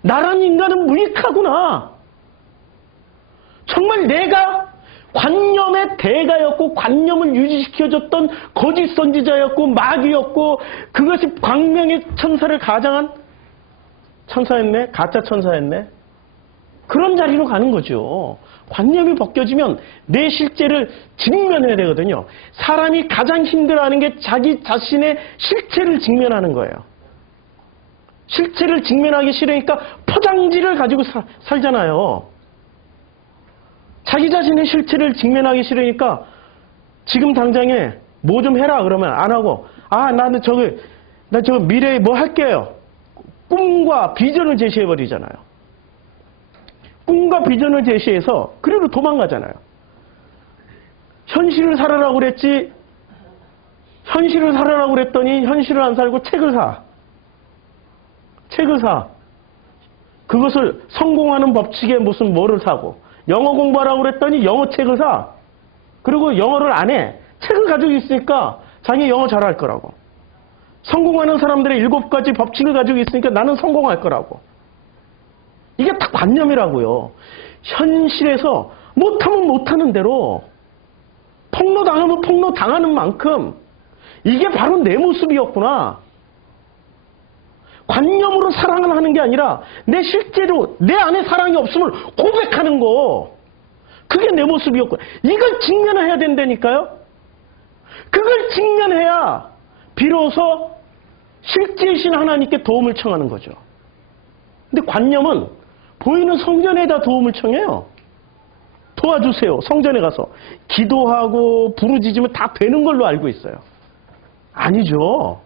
나란 인간은 무익하구나. 정말 내가 관념의 대가였고 관념을 유지시켜줬던 거짓 선지자였고 마귀였고 그것이 광명의 천사를 가장한 천사였네? 가짜 천사였네? 그런 자리로 가는 거죠. 관념이 벗겨지면 내 실제를 직면해야 되거든요. 사람이 가장 힘들어하는 게 자기 자신의 실체를 직면하는 거예요. 실체를 직면하기 싫으니까 포장지를 가지고 살잖아요. 자기 자신의 실체를 직면하기 싫으니까 지금 당장에 뭐 좀 해라 그러면 안 하고, 나는 나 미래에 뭐 할게요. 꿈과 비전을 제시해버리잖아요. 꿈과 비전을 제시해서 그리고 도망가잖아요. 현실을 살아라고 그랬지, 현실을 살아라고 그랬더니 현실을 안 살고 책을 사. 그것을 성공하는 법칙에 무슨 뭐를 사고, 영어 공부하라고 그랬더니 영어 책을 사. 그리고 영어를 안 해. 책을 가지고 있으니까 자기 영어 잘할 거라고. 성공하는 사람들의 7가지 법칙을 가지고 있으니까 나는 성공할 거라고. 이게 다 관념이라고요. 현실에서 못하면 못하는 대로, 폭로당하면 폭로당하는 만큼 이게 바로 내 모습이었구나. 관념으로 사랑을 하는 게 아니라 내 실제로 내 안에 사랑이 없음을 고백하는 거. 그게 내 모습이었구나. 이걸 직면해야 된다니까요. 그걸 직면해야 비로소 실제이신 하나님께 도움을 청하는 거죠. 근데 관념은 보이는 성전에다 도움을 청해요. 도와주세요. 성전에 가서 기도하고 부르짖으면 다 되는 걸로 알고 있어요. 아니죠.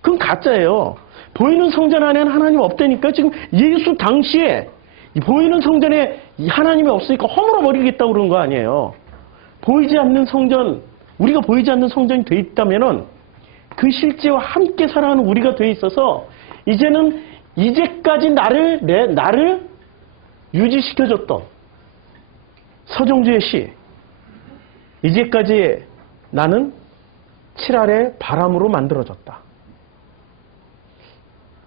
그건 가짜예요. 보이는 성전 안에는 하나님 없다니까. 지금 예수 당시에 보이는 성전에 하나님이 없으니까 허물어 버리겠다고 그런 거 아니에요. 보이지 않는 성전, 우리가 보이지 않는 성전이 돼 있다면은 그 실제와 함께 살아가는 우리가 돼 있어서 이제는 이제까지 나를 유지시켜줬던 서정주의 시, 이제까지 나는 7알의 바람으로 만들어졌다.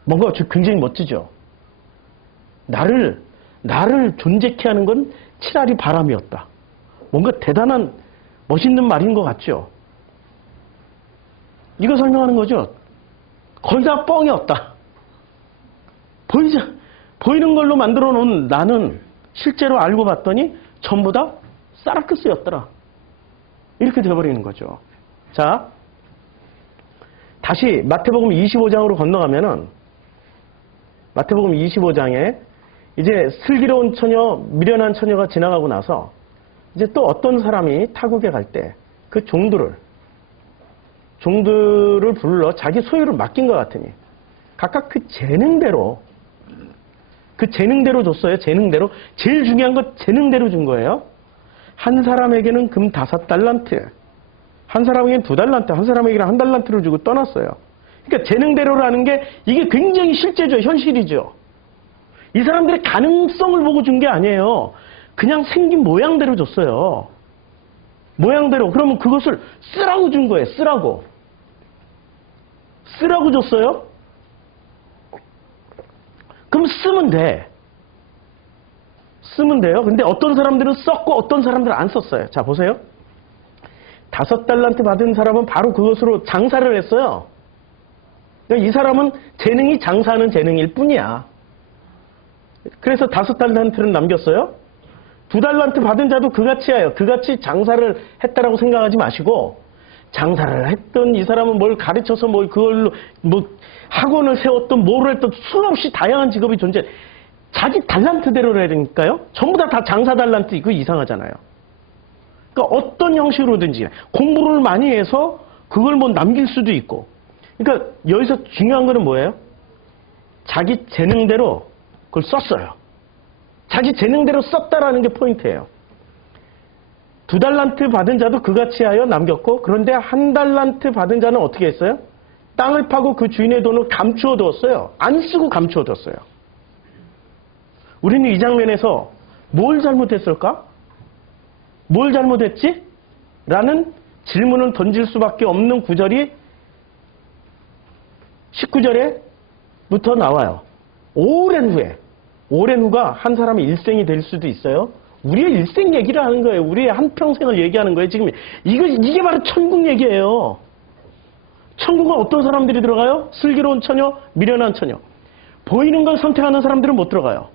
뭔가 굉장히 멋지죠. 나를 존재케 하는 건 7알이 바람이었다. 뭔가 대단한 멋있는 말인 것 같죠. 이거 설명하는 거죠. 거의 다 뻥이었다. 보이는 걸로 만들어 놓은 나는 실제로 알고 봤더니 전부 다 사라크스였더라. 이렇게 되어버리는 거죠. 자, 다시 마태복음 25장으로 건너가면은 마태복음 25장에 이제 슬기로운 처녀, 미련한 처녀가 지나가고 나서 이제 또 어떤 사람이 타국에 갈 때 그 종들을 불러 자기 소유를 맡긴 것 같으니 각각 그 재능대로 줬어요. 재능대로. 제일 중요한 건 재능대로 준 거예요. 한 사람에게는 금 5달란트, 한 사람에게는 2달란트, 한 사람에게는 1달란트를 주고 떠났어요. 그러니까 재능대로라는 게 이게 굉장히 실제죠. 현실이죠. 이 사람들의 가능성을 보고 준 게 아니에요. 그냥 생긴 모양대로 줬어요. 모양대로. 그러면 그것을 쓰라고 준 거예요. 쓰라고 줬어요. 그럼 쓰면 돼. 쓰면 돼요. 근데 어떤 사람들은 썼고 어떤 사람들은 안 썼어요. 자, 보세요. 5달란트 받은 사람은 바로 그것으로 장사를 했어요. 그러니까 이 사람은 재능이 장사하는 재능일 뿐이야. 그래서 5달란트를 남겼어요. 2달란트 받은 자도 그같이예요. 그같이 장사를 했다라고 생각하지 마시고, 장사를 했던 이 사람은 뭘 가르쳐서 그걸로 학원을 세웠던 뭐를 했던 수없이 다양한 직업이 존재. 자기 달란트대로라니까요. 전부 다 장사 달란트. 이거 이상하잖아요. 그러니까 어떤 형식으로든지 공부를 많이 해서 그걸 남길 수도 있고. 그러니까 여기서 중요한 거는 뭐예요? 자기 재능대로 그걸 썼어요. 자기 재능대로 썼다라는 게 포인트예요. 2달란트 받은 자도 그같이 하여 남겼고, 그런데 1달란트 받은 자는 어떻게 했어요? 땅을 파고 그 주인의 돈을 감추어 두었어요. 안 쓰고 감추어 두었어요. 우리는 이 장면에서 뭘 잘못했을까? 뭘 잘못했지? 라는 질문을 던질 수밖에 없는 구절이 19절에부터 나와요. 오랜 후가 한 사람의 일생이 될 수도 있어요. 우리의 일생 얘기를 하는 거예요. 우리의 한평생을 얘기하는 거예요. 지금 이게 바로 천국 얘기예요. 천국은 어떤 사람들이 들어가요? 슬기로운 처녀, 미련한 처녀. 보이는 걸 선택하는 사람들은 못 들어가요.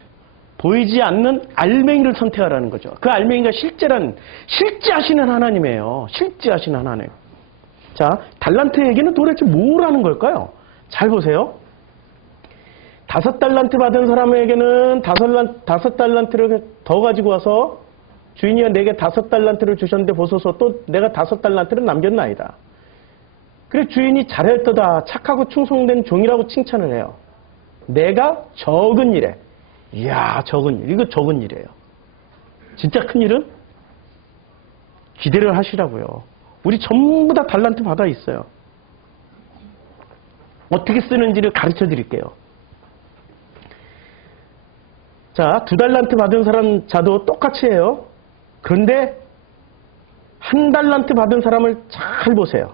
보이지 않는 알맹이를 선택하라는 거죠. 그 알맹이가 실제 하시는 하나님이에요. 실제 하시는 하나님. 자, 달란트 얘기는 도대체 뭐라는 걸까요? 잘 보세요. 5달란트 받은 사람에게는 5달란트를 더 가지고 와서 주인이여 내게 5달란트를 주셨는데 보소서 또 내가 5달란트를 남겼나이다. 그래 주인이 잘했도다. 착하고 충성된 종이라고 칭찬을 해요. 내가 적은 일에. 이야, 적은 일. 이거 적은 일이에요. 진짜 큰 일은 기대를 하시라고요. 우리 전부 다 달란트 받아 있어요. 어떻게 쓰는지를 가르쳐 드릴게요. 자, 2달란트 받은 사람 자도 똑같이 해요. 그런데 1달란트 받은 사람을 잘 보세요.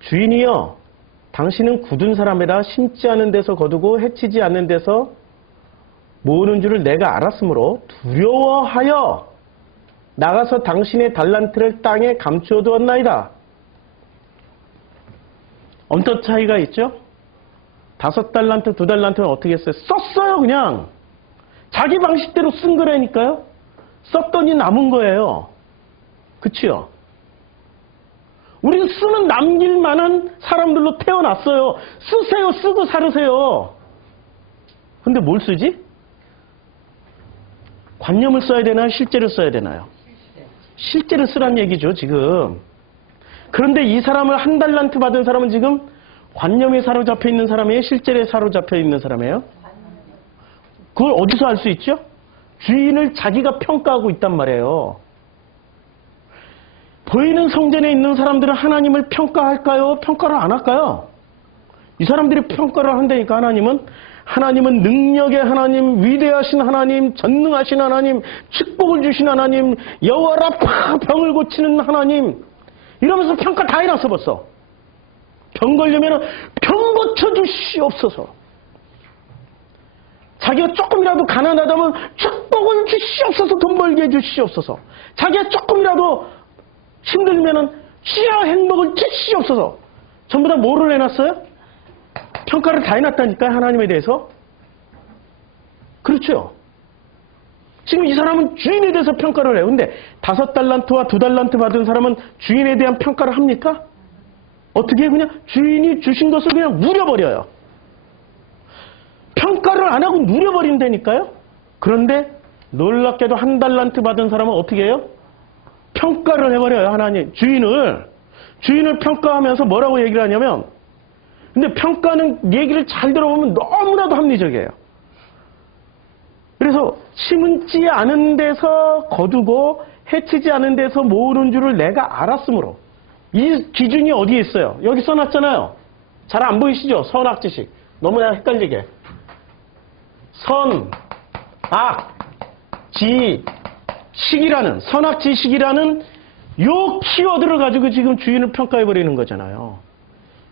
주인이여, 당신은 굳은 사람이라 심지 않은 데서 거두고 해치지 않는 데서 모으는 줄을 내가 알았으므로 두려워하여 나가서 당신의 달란트를 땅에 감추어 두었나이다. 어떤 차이가 있죠? 5달란트, 2달란트는 어떻게 했어요? 썼어요, 그냥. 자기 방식대로 쓴 거라니까요. 썼더니 남은 거예요. 그치요? 우리는 쓰는 남길 만한 사람들로 태어났어요. 쓰세요. 쓰고 살으세요. 근데 뭘 쓰지? 관념을 써야 되나요? 실제를 써야 되나요? 실제를 쓰란 얘기죠, 지금. 그런데 이 사람을 한 달란트 받은 사람은 지금 관념에 사로잡혀 있는 사람이에요? 실제에 사로잡혀 있는 사람이에요? 그걸 어디서 알 수 있죠? 주인을 자기가 평가하고 있단 말이에요. 보이는 성전에 있는 사람들은 하나님을 평가할까요? 평가를 안 할까요? 이 사람들이 평가를 한다니까. 하나님은 능력의 하나님, 위대하신 하나님, 전능하신 하나님, 축복을 주신 하나님, 여호와라 병을 고치는 하나님, 이러면서 평가 다 해놨어 벌써. 병 걸리면 병 고쳐주시옵소서. 자기가 조금이라도 가난하다면 축복을 주시옵소서. 돈 벌게 해주시옵소서. 자기가 조금이라도 힘들면은 주여 행복을 주시옵소서. 전부 다 뭐를 해놨어요? 평가를 다 해놨다니까요, 하나님에 대해서. 그렇죠? 지금 이 사람은 주인에 대해서 평가를 해요. 근데 5달란트와 2달란트 받은 사람은 주인에 대한 평가를 합니까? 어떻게 그냥 주인이 주신 것을 그냥 누려버려요. 평가를 안 하고 누려버린다니까요? 그런데 놀랍게도 1달란트 받은 사람은 어떻게 해요? 평가를 해버려요, 하나님. 주인을 평가하면서 뭐라고 얘기를 하냐면, 근데 평가는 얘기를 잘 들어보면 너무나도 합리적이에요. 그래서 심은지 않은 데서 거두고 해치지 않은 데서 모으는 줄을 내가 알았으므로. 이 기준이 어디에 있어요? 여기 써놨잖아요. 잘 안 보이시죠? 선악지식. 너무나 헷갈리게. 선악지식이라는 요 키워드를 가지고 지금 주인을 평가해버리는 거잖아요.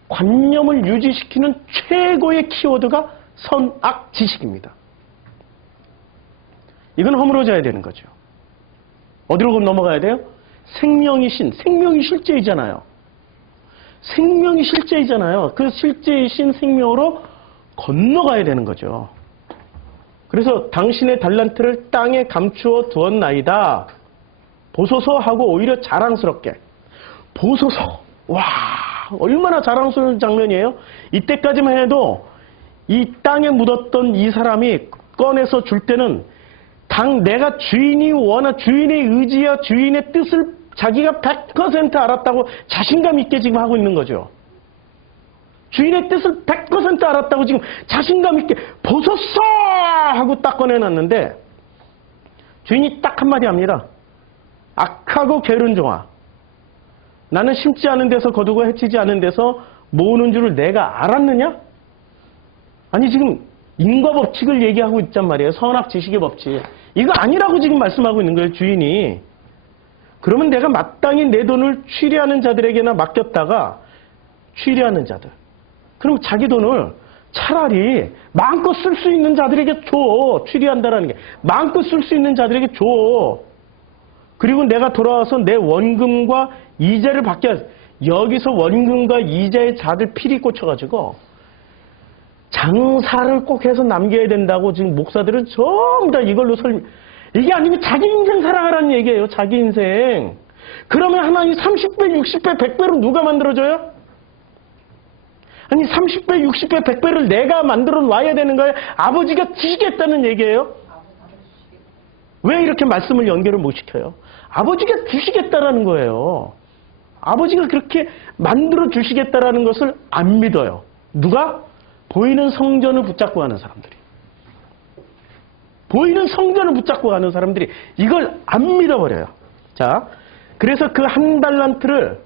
관념을 유지시키는 최고의 키워드가 선악지식입니다. 이건 허물어져야 되는 거죠. 어디로 넘어가야 돼요? 생명이 실제이잖아요. 생명이 실제이잖아요. 그 실제이신 생명으로 건너가야 되는 거죠. 그래서 당신의 달란트를 땅에 감추어 두었나이다. 보소서 하고 오히려 자랑스럽게. 보소서. 와, 얼마나 자랑스러운 장면이에요. 이때까지만 해도 이 땅에 묻었던 이 사람이 꺼내서 줄 때는 내가 주인의 의지야 주인의 뜻을 자기가 100% 알았다고 자신감 있게 지금 하고 있는 거죠. 주인의 뜻을 100% 알았다고 지금 자신감 있게 보소서 하고 딱 꺼내놨는데 주인이 딱 한마디 합니다. 악하고 게으른 종아, 나는 심지 않은 데서 거두고 해치지 않은 데서 모으는 줄을 내가 알았느냐? 아니 지금 인과 법칙을 얘기하고 있단 말이에요. 선악지식의 법칙. 이거 아니라고 지금 말씀하고 있는 거예요, 주인이. 그러면 내가 마땅히 내 돈을 취리하는 자들에게나 맡겼다가 취리하는 자들. 그럼 자기 돈을 차라리 마음껏 쓸 수 있는 자들에게 줘. 취리한다라는 게. 마음껏 쓸 수 있는 자들에게 줘. 그리고 내가 돌아와서 내 원금과 이자를 받게. 여기서 원금과 이자의 자들 피리 꽂혀가지고 장사를 꼭 해서 남겨야 된다고 지금 목사들은 전부 다 이걸로 이게 아니면 자기 인생 살아가라는 얘기예요. 자기 인생. 그러면 하나님 30배, 60배, 100배로 누가 만들어줘요? 아니 30배, 60배, 100배를 내가 만들어 놔야 되는 거예요? 아버지가 주시겠다는 얘기예요? 왜 이렇게 말씀을 연결을 못 시켜요? 아버지가 주시겠다라는 거예요. 아버지가 그렇게 만들어 주시겠다라는 것을 안 믿어요. 누가? 보이는 성전을 붙잡고 가는 사람들이. 보이는 성전을 붙잡고 가는 사람들이 이걸 안 믿어버려요. 자, 그래서 그 1달란트를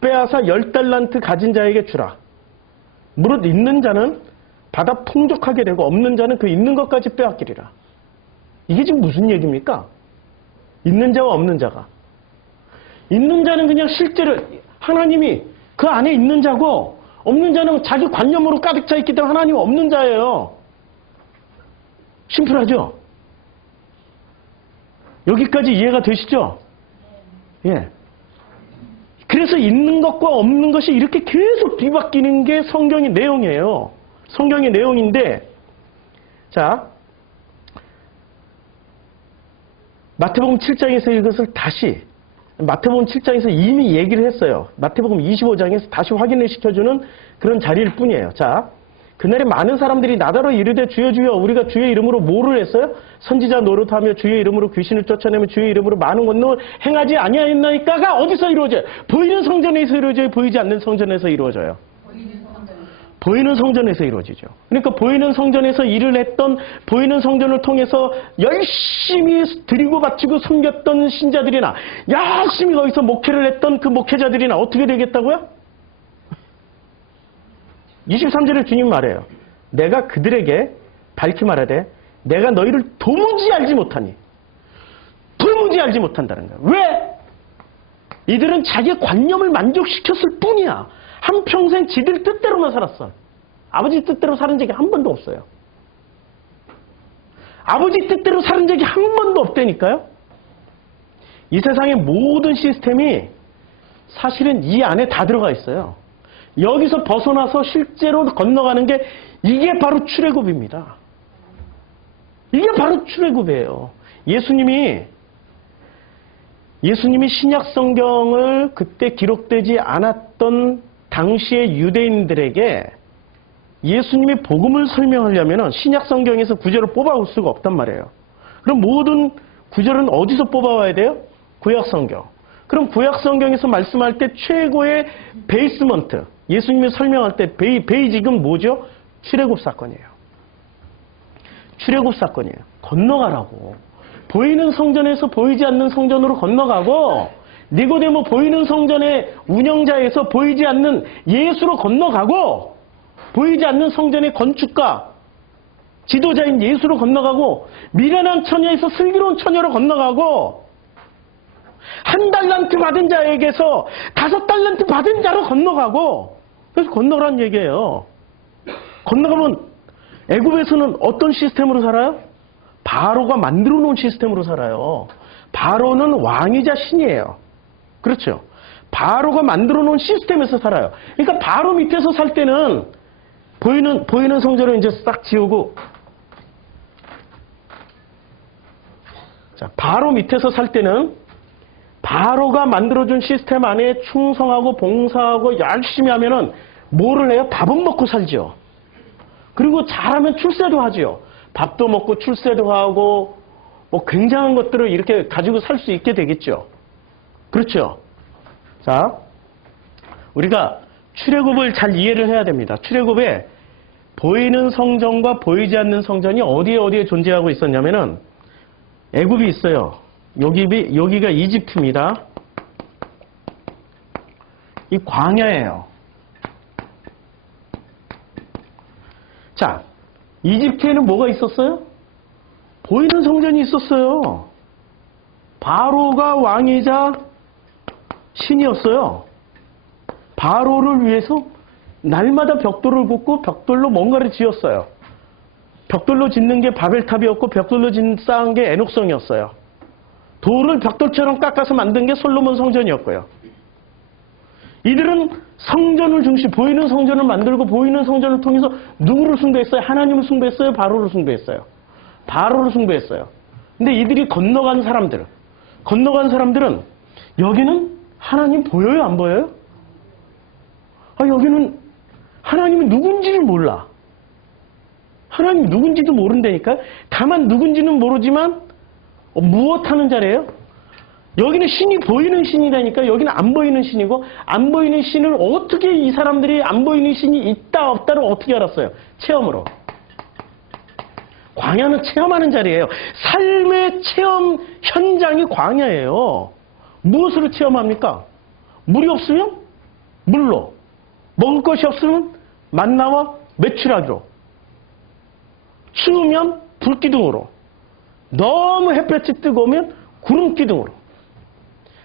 빼앗아 10달란트 가진 자에게 주라. 무릇 있는 자는 받아 풍족하게 되고 없는 자는 그 있는 것까지 빼앗기리라. 이게 지금 무슨 얘기입니까? 있는 자와 없는 자가. 있는 자는 그냥 실제로 하나님이 그 안에 있는 자고, 없는 자는 자기 관념으로 가득 차 있기 때문에 하나님 없는 자예요. 심플하죠? 여기까지 이해가 되시죠? 예. 그래서 있는 것과 없는 것이 이렇게 계속 뒤바뀌는 게 성경의 내용이에요. 성경의 내용인데, 자, 마태복음 7장에서 이것을 다시 마태복음 7장에서 이미 얘기를 했어요. 마태복음 25장에서 다시 확인을 시켜주는 그런 자리일 뿐이에요. 자, 그날에 많은 사람들이 나더러 이르되 주여 주여 우리가 주의 이름으로 뭐를 했어요? 선지자 노릇하며 주의 이름으로 귀신을 쫓아내며 주의 이름으로 많은 권능을 행하지 아니하였나이까가 어디서 이루어져요? 보이는 성전에서 이루어져요? 보이지 않는 성전에서 이루어져요? 보이는 성전에서 이루어지죠. 그러니까 보이는 성전에서 일을 했던, 보이는 성전을 통해서 열심히 드리고 바치고 섬겼던 신자들이나 열심히 거기서 목회를 했던 그 목회자들이나 어떻게 되겠다고요? 23절에 주님 말해요. 내가 그들에게 밝히 말하되 내가 너희를 도무지 알지 못하니. 도무지 알지 못한다는 거예요. 왜? 이들은 자기의 관념을 만족시켰을 뿐이야. 한평생 지들 뜻대로만 살았어. 아버지 뜻대로 사는 적이 한 번도 없어요. 아버지 뜻대로 사는 적이 한 번도 없다니까요. 이 세상의 모든 시스템이 사실은 이 안에 다 들어가 있어요. 여기서 벗어나서 실제로 건너가는 게 이게 바로 출애굽입니다. 이게 바로 출애굽이에요. 예수님이 신약 성경을 그때 기록되지 않았던 당시의 유대인들에게 예수님의 복음을 설명하려면 신약 성경에서 구절을 뽑아올 수가 없단 말이에요. 그럼 모든 구절은 어디서 뽑아와야 돼요? 구약 성경. 그럼 구약 성경에서 말씀할 때 최고의 베이스먼트, 예수님이 설명할 때 베이직은 뭐죠? 출애굽 사건이에요. 출애굽 사건이에요. 건너가라고. 보이는 성전에서 보이지 않는 성전으로 건너가고, 니고데모 보이는 성전의 운영자에서 보이지 않는 예수로 건너가고, 보이지 않는 성전의 건축가, 지도자인 예수로 건너가고, 미련한 처녀에서 슬기로운 처녀로 건너가고, 1달란트 받은 자에게서 5달란트 받은 자로 건너가고, 그래서 건너라는 얘기예요. 건너가면 애굽에서는 어떤 시스템으로 살아요? 바로가 만들어 놓은 시스템으로 살아요. 바로는 왕이자 신이에요. 그렇죠? 바로가 만들어 놓은 시스템에서 살아요. 그러니까 바로 밑에서 살 때는 보이는 성전을 이제 싹 지우고, 자, 바로 밑에서 살 때는 바로가 만들어준 시스템 안에 충성하고 봉사하고 열심히 하면은 뭐를 해요? 밥은 먹고 살죠. 그리고 잘하면 출세도 하죠. 밥도 먹고 출세도 하고 뭐 굉장한 것들을 이렇게 가지고 살 수 있게 되겠죠. 그렇죠? 자, 우리가 출애굽을 잘 이해를 해야 됩니다. 출애굽에 보이는 성전과 보이지 않는 성전이 어디에 존재하고 있었냐면은 애굽이 있어요. 여기가 이집트입니다. 이 광야예요. 자, 이집트에는 뭐가 있었어요? 보이는 성전이 있었어요. 바로가 왕이자 신이었어요. 바로를 위해서 날마다 벽돌을 굽고 벽돌로 뭔가를 지었어요. 벽돌로 짓는 게 바벨탑이었고 벽돌로 쌓은 게 에녹성이었어요. 돌을 벽돌처럼 깎아서 만든 게 솔로몬 성전이었고요. 이들은 성전을 보이는 성전을 만들고 보이는 성전을 통해서 누구를 숭배했어요? 하나님을 숭배했어요? 바로를 숭배했어요? 바로를 숭배했어요. 근데 이들이 건너간 사람들은 여기는 하나님 보여요? 안 보여요? 여기는 하나님이 누군지를 몰라. 하나님이 누군지도 모른다니까. 다만 누군지는 모르지만 무엇하는 자리예요? 여기는 신이 보이는 신이라니까. 여기는 안 보이는 신이고, 안 보이는 신을 어떻게 이 사람들이 안 보이는 신이 있다 없다를 어떻게 알았어요? 체험으로. 광야는 체험하는 자리예요. 삶의 체험 현장이 광야예요. 무엇으로 체험합니까? 물이 없으면 물로, 먹을 것이 없으면 만나와 메추라기로, 추우면 불기둥으로, 너무 햇볕이 뜨거우면 구름기둥으로.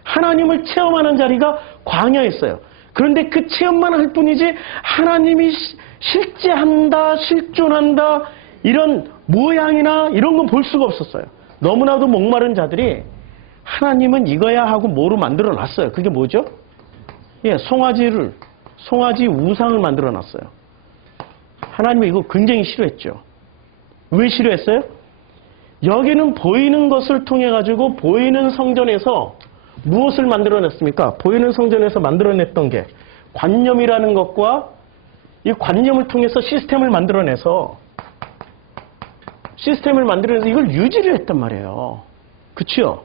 하나님을 체험하는 자리가 광야였어요. 그런데 그 체험만 할 뿐이지 하나님이 실제 한다, 실존한다, 이런 모양이나 이런 건 볼 수가 없었어요. 너무나도 목마른 자들이 하나님은 이거야 하고 뭐로 만들어 놨어요. 그게 뭐죠? 예, 송아지 우상을 만들어 놨어요. 하나님은 이거 굉장히 싫어했죠. 왜 싫어했어요? 여기는 보이는 것을 통해 가지고 보이는 성전에서 무엇을 만들어냈습니까? 보이는 성전에서 만들어냈던 게 관념이라는 것과 이 관념을 통해서 시스템을 만들어내서 이걸 유지를 했단 말이에요. 그렇죠?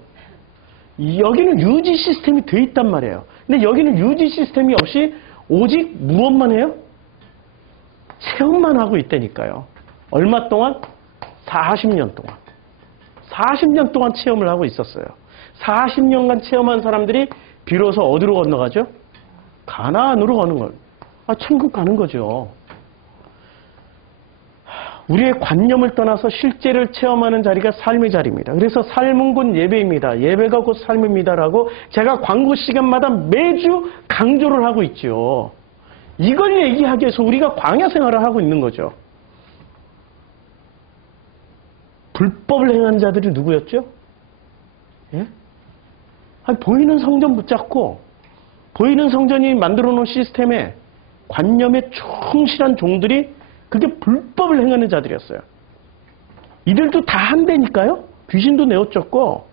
여기는 유지 시스템이 돼 있단 말이에요. 근데 여기는 유지 시스템이 없이 오직 무엇만 해요? 체험만 하고 있다니까요. 얼마 동안? 40년 동안. 40년 동안 체험을 하고 있었어요. 40년간 체험한 사람들이 비로소 어디로 건너가죠? 가나안으로 가는 걸. 천국 가는 거죠. 우리의 관념을 떠나서 실제를 체험하는 자리가 삶의 자리입니다. 그래서 삶은 곧 예배입니다. 예배가 곧 삶입니다라고 제가 광고 시간마다 매주 강조를 하고 있죠. 이걸 얘기하기 위해서 우리가 광야 생활을 하고 있는 거죠. 불법을 행한 자들이 누구였죠? 예? 보이는 성전 붙잡고 보이는 성전이 만들어 놓은 시스템에 관념에 충실한 종들이 그게 불법을 행하는 자들이었어요. 이들도 다 한대니까요. 귀신도 내어쫓고.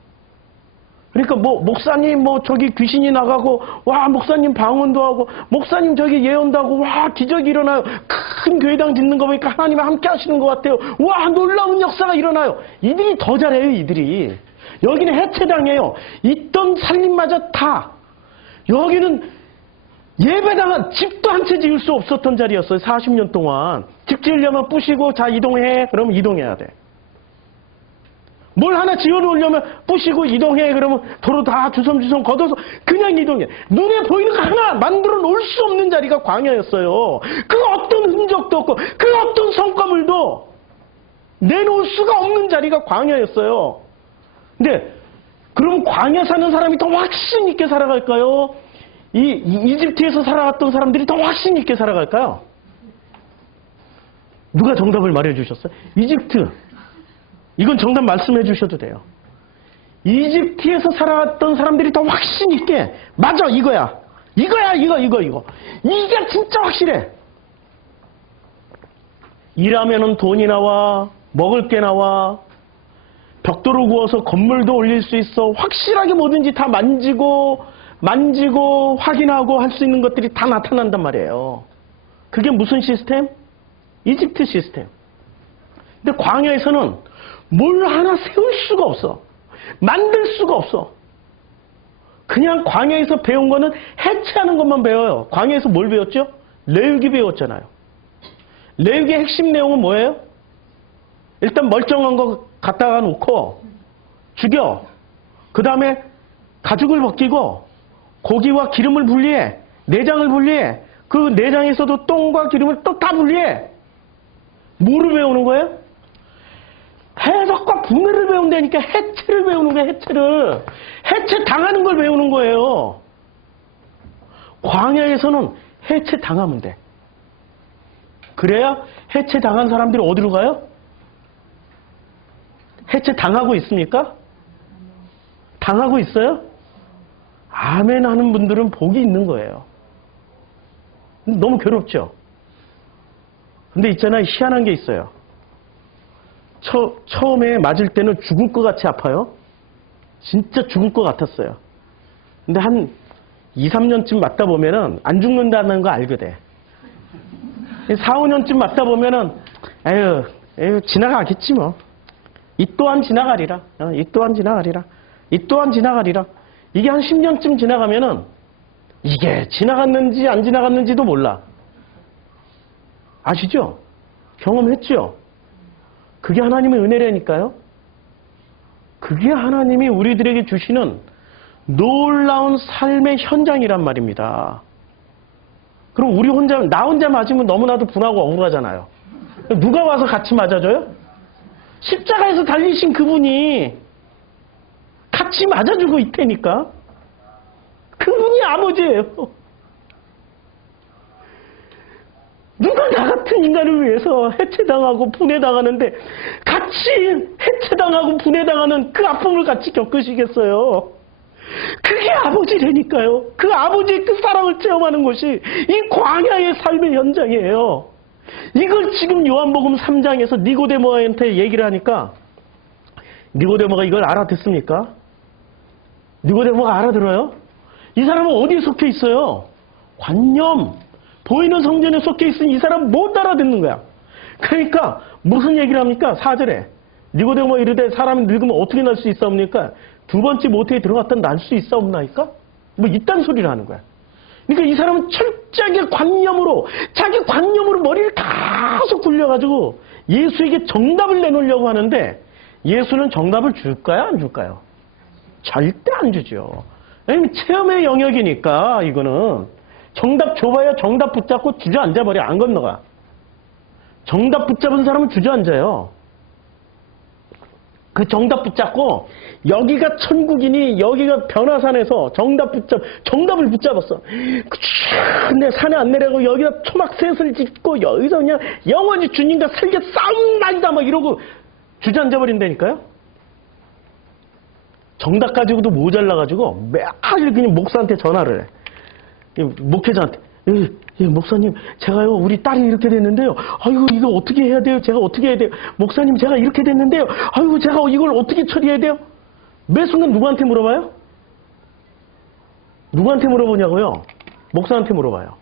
그러니까 목사님 저기 귀신이 나가고 와 목사님 방언도 하고 목사님 저기 예언도 하고 와 기적이 일어나요. 큰 교회당 짓는 거 보니까 하나님이 함께 하시는 것 같아요. 와 놀라운 역사가 일어나요. 이들이 더 잘해요. 이들이. 여기는 해체당해요. 있던 살림마저 다. 여기는 예배당은 집도 한 채 지을 수 없었던 자리였어요. 40년 동안. 집 지으려면 부시고 자 이동해. 그러면 이동해야 돼. 뭘 하나 지어놓으려면 부시고 이동해. 그러면 도로 다 주섬주섬 걷어서 그냥 이동해. 눈에 보이는 거 하나 만들어 놓을 수 없는 자리가 광야였어요. 그 어떤 흔적도 없고 그 어떤 성과물도 내놓을 수가 없는 자리가 광야였어요. 근데 그럼 광야 사는 사람이 더 확신 있게 살아갈까요? 이집트에서 살아왔던 사람들이 더 확신 있게 살아갈까요? 누가 정답을 말해 주셨어요? 이집트. 이건 정답 말씀해 주셔도 돼요. 이집트에서 살아왔던 사람들이 더 확신 있게 맞아 이거야. 이거. 이게 진짜 확실해. 일하면은 돈이 나와. 먹을 게 나와. 벽돌을 구워서 건물도 올릴 수 있어. 확실하게 뭐든지 다 만지고 확인하고 할 수 있는 것들이 다 나타난단 말이에요. 그게 무슨 시스템? 이집트 시스템. 근데 광야에서는 뭘 하나 세울 수가 없어. 만들 수가 없어. 그냥 광야에서 배운 거는 해체하는 것만 배워요. 광야에서 뭘 배웠죠? 레위기 배웠잖아요. 레위기의 핵심 내용은 뭐예요? 일단 멀쩡한 거 갖다가 놓고 죽여. 그 다음에 가죽을 벗기고 고기와 기름을 분리해. 내장을 분리해. 그 내장에서도 똥과 기름을 또 다 분리해. 뭐를 배우는 거예요? 해석과 분해를 배운다니까. 해체를 배우는 거예요. 해체를. 해체 당하는 걸 배우는 거예요. 광야에서는 해체 당하면 돼. 그래야 해체 당한 사람들이 어디로 가요? 해체 당하고 있습니까? 당하고 있어요? 아멘 하는 분들은 복이 있는 거예요. 너무 괴롭죠? 근데 있잖아요. 희한한 게 있어요. 처음에 맞을 때는 죽을 것 같이 아파요. 진짜 죽을 것 같았어요. 근데 한 2, 3년쯤 맞다 보면은 안 죽는다는 거 알게 돼. 4, 5년쯤 맞다 보면은 에휴 지나가겠지 뭐. 이 또한 지나가리라. 이 또한 지나가리라. 이 또한 지나가리라. 이게 한 10년쯤 지나가면은 이게 지나갔는지 안 지나갔는지도 몰라. 아시죠? 경험했죠? 그게 하나님의 은혜라니까요. 그게 하나님이 우리들에게 주시는 놀라운 삶의 현장이란 말입니다. 그럼 나 혼자 맞으면 너무나도 분하고 억울하잖아요. 누가 와서 같이 맞아줘요? 십자가에서 달리신 그분이 같이 맞아주고 있다니까. 그분이 아버지예요. 누가 나 같은 인간을 위해서 해체당하고 분해당하는데 같이 해체당하고 분해당하는 그 아픔을 같이 겪으시겠어요? 그게 아버지라니까요. 그 아버지의 그 사랑을 체험하는 것이 이 광야의 삶의 현장이에요. 이걸 지금 요한복음 3장에서 니고데모한테 얘기를 하니까 니고데모가 이걸 알아듣습니까? 니고데모가 알아들어요? 이 사람은 어디에 속해 있어요? 관념. 보이는 성전에 속해 있으니 이 사람은 못 알아듣는 거야. 그러니까 무슨 얘기를 합니까? 4절에. 니고데모 이르되 사람이 늙으면 어떻게 날 수 있사옵니까? 두 번째 모태에 들어갔다 날 수 있사옵나이까? 뭐 이딴 소리를 하는 거야. 그러니까 이 사람은 철저하게 관념으로, 자기 관념으로 머리를 계속 굴려가지고 예수에게 정답을 내놓으려고 하는데 예수는 정답을 줄까요? 안 줄까요? 절대 안 주죠. 왜냐면 체험의 영역이니까 이거는 정답 줘봐야 정답 붙잡고 주저앉아버려. 안 건너가. 정답 붙잡은 사람은 주저앉아요. 그 정답 붙잡고 여기가 천국이니 여기가 변화산에서 정답을 붙잡았어. 근데 산에 안 내려가고 여기다 초막셋을 짓고 여기서 그냥 영원히 주님과 살게 싸움 난다 막 이러고 주저앉아버린다니까요. 정답 가지고도 모자라가지고 매일 그냥 목사한테 전화를 해. 목회자한테. 목사님, 제가요, 우리 딸이 이렇게 됐는데요. 아이고, 이거 어떻게 해야 돼요? 제가 어떻게 해야 돼요? 목사님, 제가 이렇게 됐는데요. 아이고, 제가 이걸 어떻게 처리해야 돼요? 매 순간 누구한테 물어봐요? 누구한테 물어보냐고요? 목사한테 물어봐요.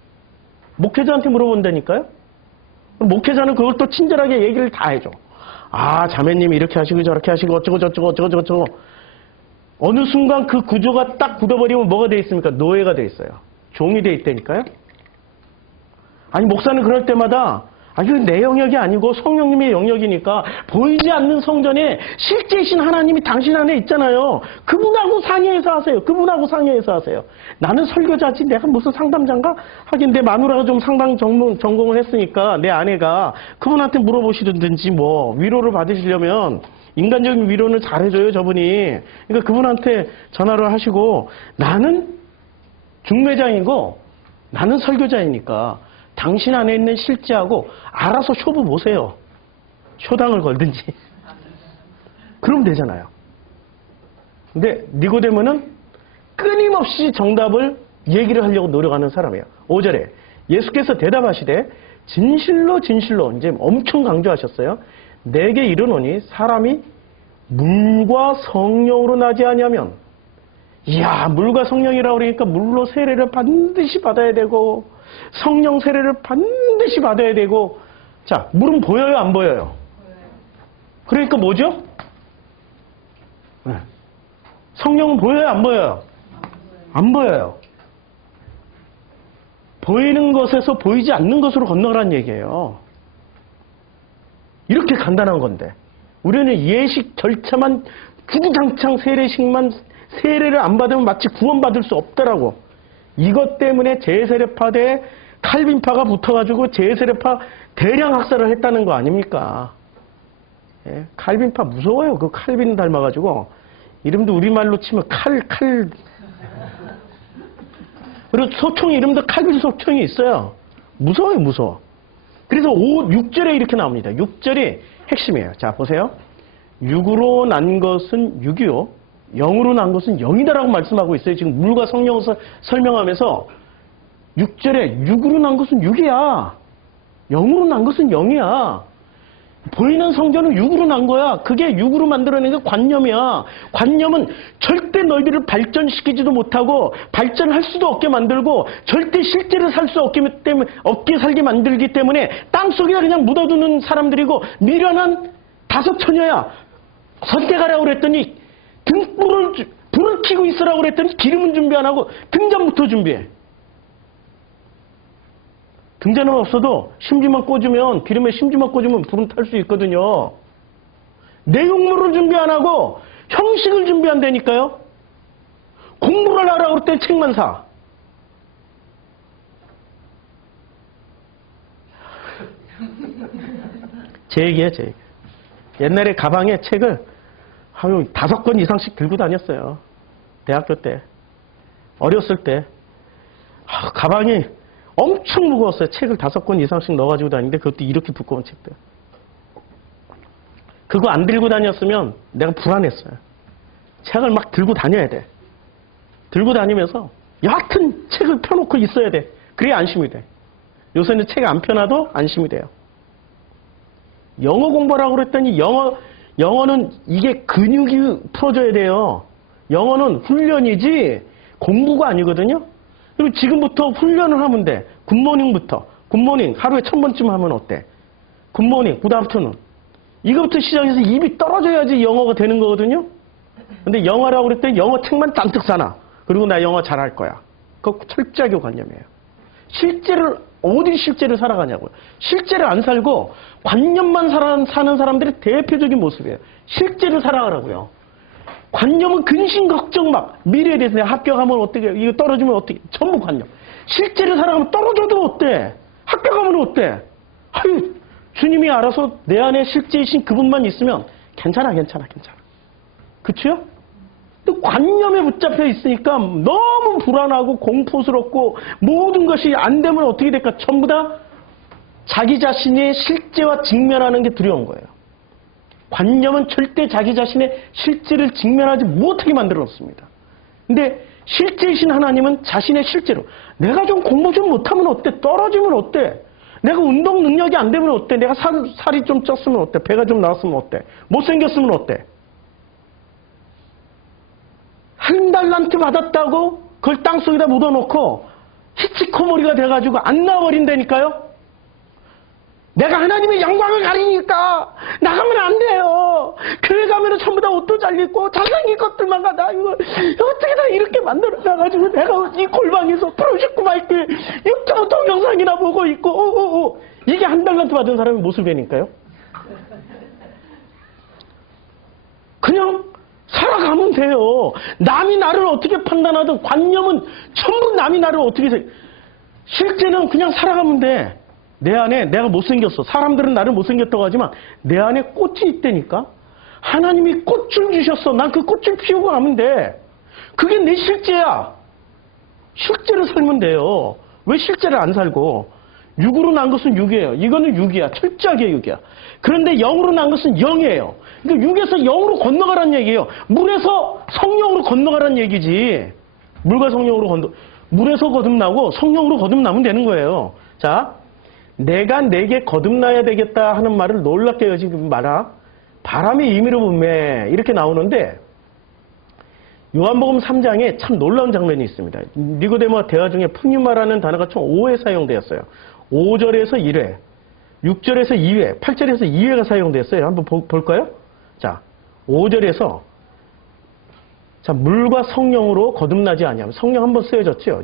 목회자한테 물어본다니까요? 목회자는 그걸 또 친절하게 얘기를 다 해줘. 아, 자매님이 이렇게 하시고 저렇게 하시고 어쩌고. 어느 순간 그 구조가 딱 굳어버리면 뭐가 돼 있습니까? 노예가 돼 있어요. 종이 돼 있다니까요? 아니, 목사는 그럴 때마다, 이건 내 영역이 아니고 성령님의 영역이니까 보이지 않는 성전에 실제이신 하나님이 당신 안에 있잖아요. 그분하고 상의해서 하세요. 나는 설교자지 내가 무슨 상담자인가? 하긴 내 마누라가 좀 상담 전공을 했으니까 내 아내가 그분한테 물어보시든지 뭐 위로를 받으시려면 인간적인 위로는 잘해줘요, 저분이. 그러니까 그분한테 전화를 하시고 나는 중매장이고 나는 설교자이니까 당신 안에 있는 실제하고 알아서 쇼부 보세요. 쇼당을 걸든지. 그러면 되잖아요. 근데 니고데모는 끊임없이 정답을 얘기를 하려고 노력하는 사람이에요. 5절에 예수께서 대답하시되 진실로 이제 엄청 강조하셨어요. 내게 이르노니 사람이 물과 성령으로 나지 아니하면, 이야, 물과 성령이라고 그러니까 물로 세례를 반드시 받아야 되고 성령 세례를 반드시 받아야 되고. 자, 물은 보여요, 안 보여요? 그러니까 뭐죠? 성령은 보여요, 안 보여요? 안 보여요. 보이는 것에서 보이지 않는 것으로 건너가라는 얘기예요. 이렇게 간단한 건데 우리는 예식 절차만 주구장창 세례를 안 받으면 마치 구원받을 수 없다라고. 이것 때문에 제세례파 대 칼빈파가 붙어가지고 제세례파 대량 학살을 했다는 거 아닙니까? 예? 칼빈파 무서워요. 그 칼빈 닮아가지고 이름도 우리말로 치면 칼. 그리고 소총 이름도 칼빈 소총이 있어요. 무서워. 그래서 6절에 이렇게 나옵니다. 6절이 핵심이에요. 자, 보세요. 육으로 난 것은 육이요, 영으로 난 것은 영이다라고 말씀하고 있어요. 지금 물과 성령을 설명하면서 6절에 육으로 난 것은 육이야, 영으로 난 것은 영이야. 보이는 성전은 육으로 난 거야. 그게 육으로 만들어낸 게 관념이야. 관념은 절대 너희들을 발전시키지도 못하고 발전할 수도 없게 만들고 절대 실제로 살 수 없게 살게 만들기 때문에 땅속에 그냥 묻어두는 사람들이고 미련한 다섯 처녀야. 선택하라고 그랬더니 불을 켜고 있으라고 그랬더니 기름은 준비 안 하고 등잔부터 준비해. 등잔은 없어도 심지만 꽂으면, 기름에 심지만 꽂으면 불은 탈 수 있거든요. 내용물을 준비 안 하고 형식을 준비한다니까요. 공부를 하라고 그랬더니 책만 사. 제 얘기예요, 제 얘기. 옛날에 가방에 책을 한 5권 이상씩 들고 다녔어요. 대학교 때. 어렸을 때. 가방이 엄청 무거웠어요. 책을 5권 이상씩 넣어가지고 다니는데 그것도 이렇게 두꺼운 책들. 그거 안 들고 다녔으면 내가 불안했어요. 책을 막 들고 다녀야 돼. 들고 다니면서 여하튼 책을 펴놓고 있어야 돼. 그래야 안심이 돼. 요새는 책 안 펴놔도 안심이 돼요. 영어 공부하라고 그랬더니 영어는 이게 근육이 풀어져야 돼요. 영어는 훈련이지 공부가 아니거든요. 그리고 지금부터 훈련을 하면 돼. 굿모닝부터. 굿모닝 하루에 1000번쯤 하면 어때? 굿모닝, 굿아프터눈. 이거부터 시작해서 입이 떨어져야지 영어가 되는 거거든요. 근데 영어라고 그랬더니 영어 책만 잔뜩 사놔. 그리고 나 영어 잘할 거야. 그거 철저하게 관념이에요. 어디 실제를 살아가냐고요. 실제를 안 살고 관념만 사는 사람들의 대표적인 모습이에요. 실제를 살아가라고요. 관념은 근심 걱정 막 미래에 대해서 내가 합격하면 어떻게 이거 떨어지면 어떻게 전부 관념. 실제를 살아가면 떨어져도 어때? 합격하면 어때? 아유 주님이 알아서 내 안에 실제이신 그분만 있으면 괜찮아. 그치요? 또 관념에 붙잡혀 있으니까 너무 불안하고 공포스럽고 모든 것이 안 되면 어떻게 될까? 전부 다 자기 자신의 실제와 직면하는 게 두려운 거예요. 관념은 절대 자기 자신의 실제를 직면하지 못하게 만들어 놓습니다. 근데 실제이신 하나님은 자신의 실제로 내가 좀 공부 좀 못하면 어때? 떨어지면 어때? 내가 운동 능력이 안 되면 어때? 내가 살이 좀 쪘으면 어때? 배가 좀 나왔으면 어때? 못생겼으면 어때? 한 달란트 받았다고 그걸 땅속에다 묻어놓고 히치코모리가 돼가지고 안 나와버린다니까요. 내가 하나님의 영광을 가리니까 나가면 안 돼요. 교회 가면은 전부 다 옷도 잘 입고 잘생긴 것들만 가다 이거 어떻게 다 이렇게 만들어놔가지고 내가 이 골방에서 프로젝트 마이크 6.5 동영상이나 보고 있고 이게 한 달란트 받은 사람의 모습이니까요. 그냥 살아가면 돼요. 남이 나를 어떻게 판단하든 관념은 전부 남이 나를 어떻게 실제는 그냥 살아가면 돼. 내 안에 내가 못생겼어. 사람들은 나를 못생겼다고 하지만 내 안에 꽃이 있다니까. 하나님이 꽃을 주셨어. 난 그 꽃을 피우고 가면 돼. 그게 내 실제야. 실제로 살면 돼요. 왜 실제를 안 살고. 육으로 난 것은 육이에요. 이거는 육이야. 철저하게 육이야. 그런데 영으로 난 것은 영이에요. 그러니까 육에서 영으로 건너가란 얘기예요. 물에서 성령으로 건너가란 얘기지. 물과 성령으로 물에서 거듭나고 성령으로 거듭나면 되는 거예요. 자, 내가 내게 거듭나야 되겠다 하는 말을 놀랍게 여기지 마라. 바람의 임의로 분매 이렇게 나오는데 요한복음 3장에 참 놀라운 장면이 있습니다. 니고데모와 대화 중에 푸뉴마라는 단어가 총 5회 사용되었어요. 5절에서 1회, 6절에서 2회, 8절에서 2회가 사용되었어요. 한번 볼까요? 자, 5절에서 자, 물과 성령으로 거듭나지 아니하면 성령 한번 쓰여졌죠.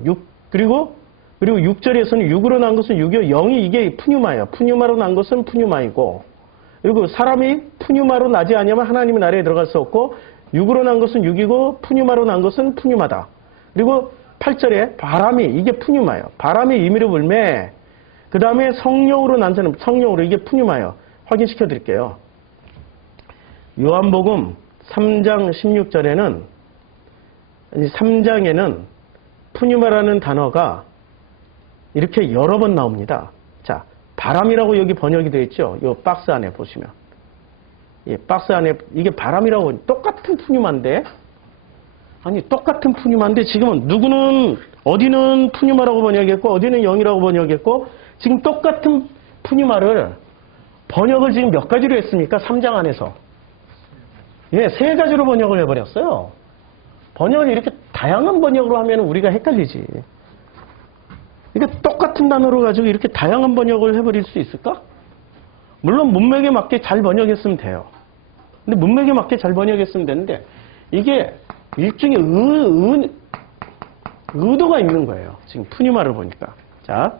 그리고 6절에서는 육으로 난 것은 육이요, 영이 이게 푸뉴마예요. 푸뉴마로 난 것은 푸뉴마이고, 그리고 사람이 푸뉴마로 나지 아니하면 하나님의 나라에 들어갈 수 없고, 육으로 난 것은 육이고 푸뉴마로 난 것은 푸뉴마다. 그리고 8절에 바람이 이게 푸뉴마예요. 바람이 임의로 불매. 그 다음에 성령으로 난 사람, 성령으로 이게 푸뉴마예요. 확인시켜 드릴게요. 요한복음 3장 16절에는 3장에는 푸뉴마라는 단어가 이렇게 여러 번 나옵니다. 자, 바람이라고 여기 번역이 되어 있죠. 이 박스 안에 보시면. 이 박스 안에 이게 바람이라고 똑같은 푸뉴마인데 아니 똑같은 푸뉴마인데 지금은 누구는 어디는 푸뉴마라고 번역했고 어디는 영이라고 번역했고 지금 똑같은 푸뉴마를 번역을 지금 몇 가지로 했습니까? 3장 안에서. 예, 3가지로 번역을 해버렸어요. 번역을 이렇게 다양한 번역으로 하면 우리가 헷갈리지. 그러니까 똑같은 단어로 가지고 이렇게 다양한 번역을 해버릴 수 있을까? 물론 문맥에 맞게 잘 번역했으면 돼요. 근데 문맥에 맞게 잘 번역했으면 되는데 이게 일종의 의도가 있는 거예요. 지금 푸뉴마를 보니까. 자,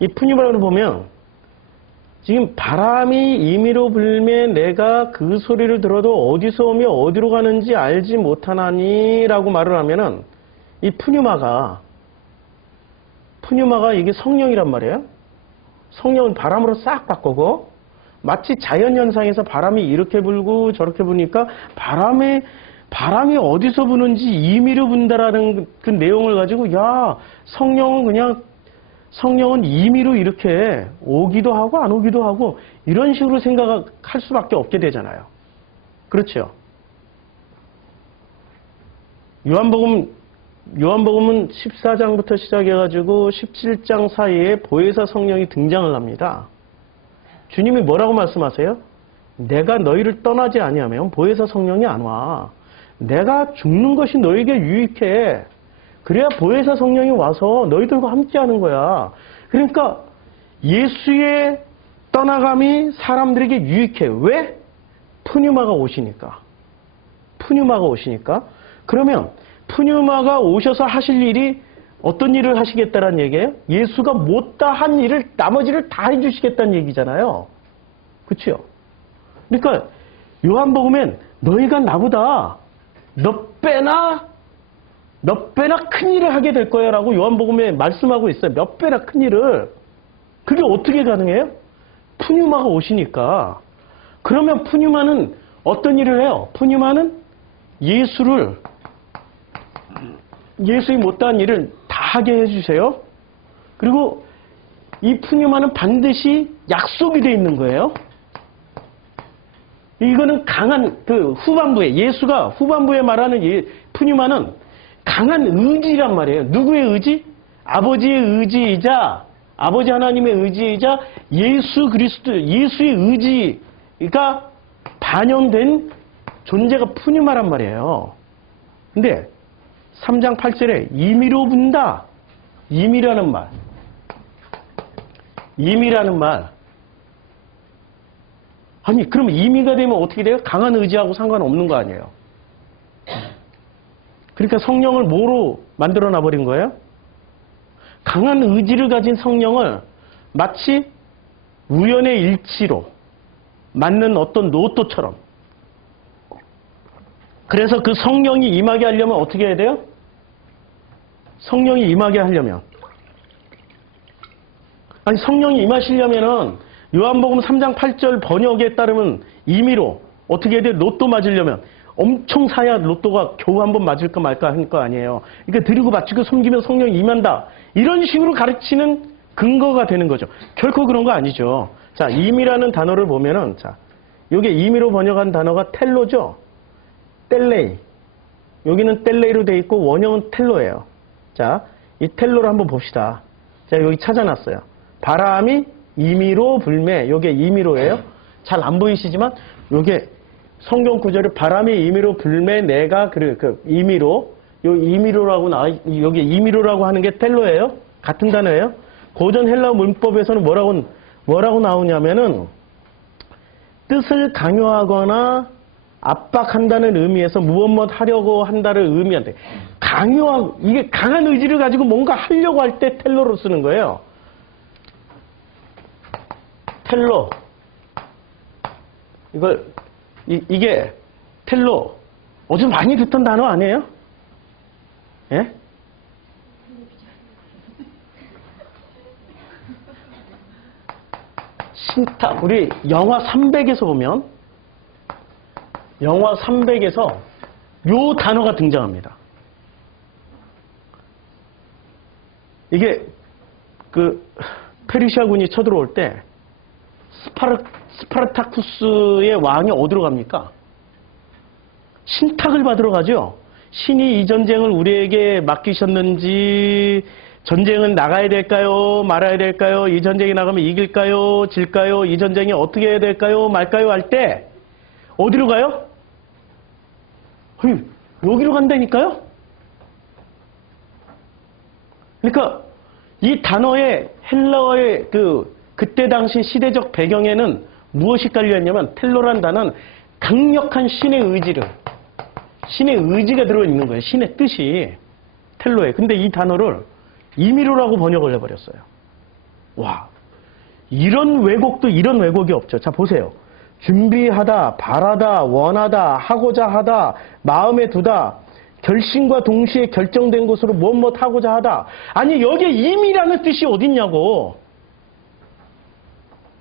이 푸뉴마를 보면 지금 바람이 임의로 불매 내가 그 소리를 들어도 어디서 오며 어디로 가는지 알지 못하나니 라고 말을 하면은 이 푸뉴마가 이게 성령이란 말이에요. 성령은 바람으로 싹 바꾸고 마치 자연현상에서 바람이 이렇게 불고 저렇게 부니까 바람이 어디서 부는지 임의로 분다라는 그 내용을 가지고 야 성령은 임의로 이렇게 오기도 하고 안 오기도 하고 이런 식으로 생각할 수밖에 없게 되잖아요. 그렇죠? 요한복음은 14장부터 시작해가지고 17장 사이에 보혜사 성령이 등장을 합니다. 주님이 뭐라고 말씀하세요? 내가 너희를 떠나지 아니하면 보혜사 성령이 안 와. 내가 죽는 것이 너에게 유익해. 그래야 보혜사 성령이 와서 너희들과 함께하는 거야. 그러니까 예수의 떠나감이 사람들에게 유익해. 왜? 푸뉴마가 오시니까. 푸뉴마가 오시니까. 그러면 푸뉴마가 오셔서 하실 일이 어떤 일을 하시겠다는 얘기예요? 예수가 못다 한 일을 나머지를 다 해주시겠다는 얘기잖아요. 그렇죠? 그러니까 요한복음엔 너희가 나보다 몇 배나 큰 일을 하게 될 거야 라고 요한복음에 말씀하고 있어요. 몇 배나 큰 일을. 그게 어떻게 가능해요? 푸뉴마가 오시니까. 그러면 푸뉴마는 어떤 일을 해요? 푸뉴마는 예수의 못다한 일을 다 하게 해주세요. 그리고 이 푸뉴마는 반드시 약속이 돼 있는 거예요. 이거는 강한 후반부에 예수가 후반부에 말하는 푸뉴마는 강한 의지란 말이에요. 누구의 의지? 아버지의 의지이자 아버지 하나님의 의지이자 예수 그리스도 예수의 의지가 반영된 존재가 푸뉴마란 말이에요. 근데 3장 8절에 임의로 분다. 임의라는 말. 아니, 그럼 임의가 되면 어떻게 돼요? 강한 의지하고 상관없는 거 아니에요. 그러니까 성령을 뭐로 만들어 놔버린 거예요? 강한 의지를 가진 성령을 마치 우연의 일치로 맞는 어떤 로또처럼. 그래서 그 성령이 임하게 하려면 어떻게 해야 돼요? 성령이 임하게 하려면. 아니, 성령이 임하시려면은 요한복음 3장 8절 번역에 따르면 임의로 어떻게 해야 돼요? 로또 맞으려면 엄청 사야 로또가 겨우 한번 맞을까 말까 할 거 아니에요. 그러니까 드리고 바치고 섬기면 성령이 임한다. 이런 식으로 가르치는 근거가 되는 거죠. 결코 그런 거 아니죠. 자, 임의라는 단어를 보면은, 자, 요게 임의로 번역한 단어가 텔로죠. 텔레이. 여기는 텔레이로 돼 있고 원형은 텔로예요. 자, 이 텔로를 한번 봅시다. 자, 여기 찾아놨어요. 바람이 임의로 불매. 요게 임의로예요. 잘 안 보이시지만 요게 성경 구절을 바람이 임의로 불매 내가 임의로 요 임의로라고 여기 임의로라고 하는 게 텔로예요. 같은 단어예요. 고전 헬라어 문법에서는 뭐라고 나오냐면은 뜻을 강요하거나 압박한다는 의미에서 무엇 하려고 한다를 의미한대. 이게 강한 의지를 가지고 뭔가 하려고 할 때 텔로로 쓰는 거예요. 텔로. 이게 텔로. 어제 많이 듣던 단어 아니에요? 예? 신탁. 우리 영화 300에서 보면 영화 300에서 요 단어가 등장합니다. 이게 페르시아군이 쳐들어올 때 스파르타쿠스의 왕이 어디로 갑니까? 신탁을 받으러 가죠. 신이 이 전쟁을 우리에게 맡기셨는지, 전쟁은 나가야 될까요? 말아야 될까요? 이 전쟁에 나가면 이길까요? 질까요? 이 전쟁이 어떻게 해야 될까요? 말까요? 할 때 어디로 가요? 여기로 간다니까요? 그러니까 이 단어의 헬라어의 그때 당시 시대적 배경에는 무엇이 깔려있냐면 텔로란 단어는 강력한 신의 의지가 들어있는 거예요. 신의 뜻이 텔로에. 근데 이 단어를 임의로라고 번역을 해버렸어요. 와, 이런 왜곡이 없죠. 자, 보세요. 준비하다, 바라다, 원하다, 하고자 하다, 마음에 두다, 결심과 동시에 결정된 것으로 무엇 하고자 하다. 아니, 여기에 임의라는 뜻이 어딨냐고.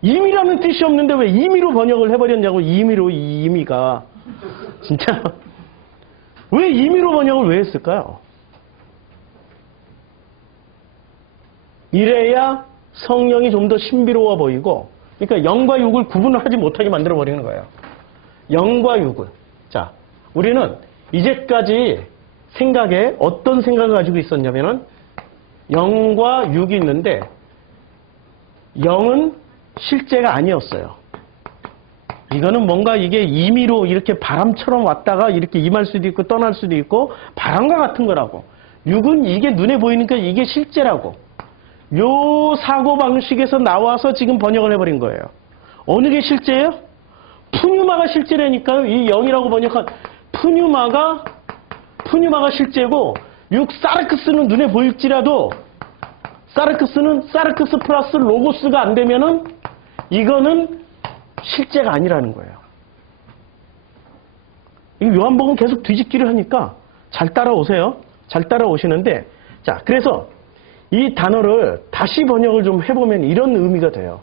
임의라는 뜻이 없는데 왜 임의로 번역을 해버렸냐고. 임의가. 진짜. 왜 임의로 번역을 왜 했을까요? 이래야 성령이 좀 더 신비로워 보이고, 그러니까 영과 육을 구분을 하지 못하게 만들어버리는 거예요. 영과 육을. 자, 우리는 이제까지 생각에 어떤 생각을 가지고 있었냐면은 영과 육이 있는데 영은 실제가 아니었어요. 이거는 뭔가 이게 임의로 이렇게 바람처럼 왔다가 이렇게 임할 수도 있고 떠날 수도 있고 바람과 같은 거라고. 육은 이게 눈에 보이니까 이게 실제라고. 요 사고방식에서 나와서 지금 번역을 해버린 거예요. 어느 게 실제예요? 푸뉴마가 실제라니까요. 이 영이라고 번역한 푸뉴마가 실제고 육 사르크스는 눈에 보일지라도 사르크스는 사르크스 플러스 로고스가 안 되면은 이거는 실제가 아니라는 거예요. 이 요한복음 계속 뒤집기를 하니까 잘 따라오세요. 잘 따라오시는데, 자, 그래서 이 단어를 다시 번역을 좀 해보면 이런 의미가 돼요.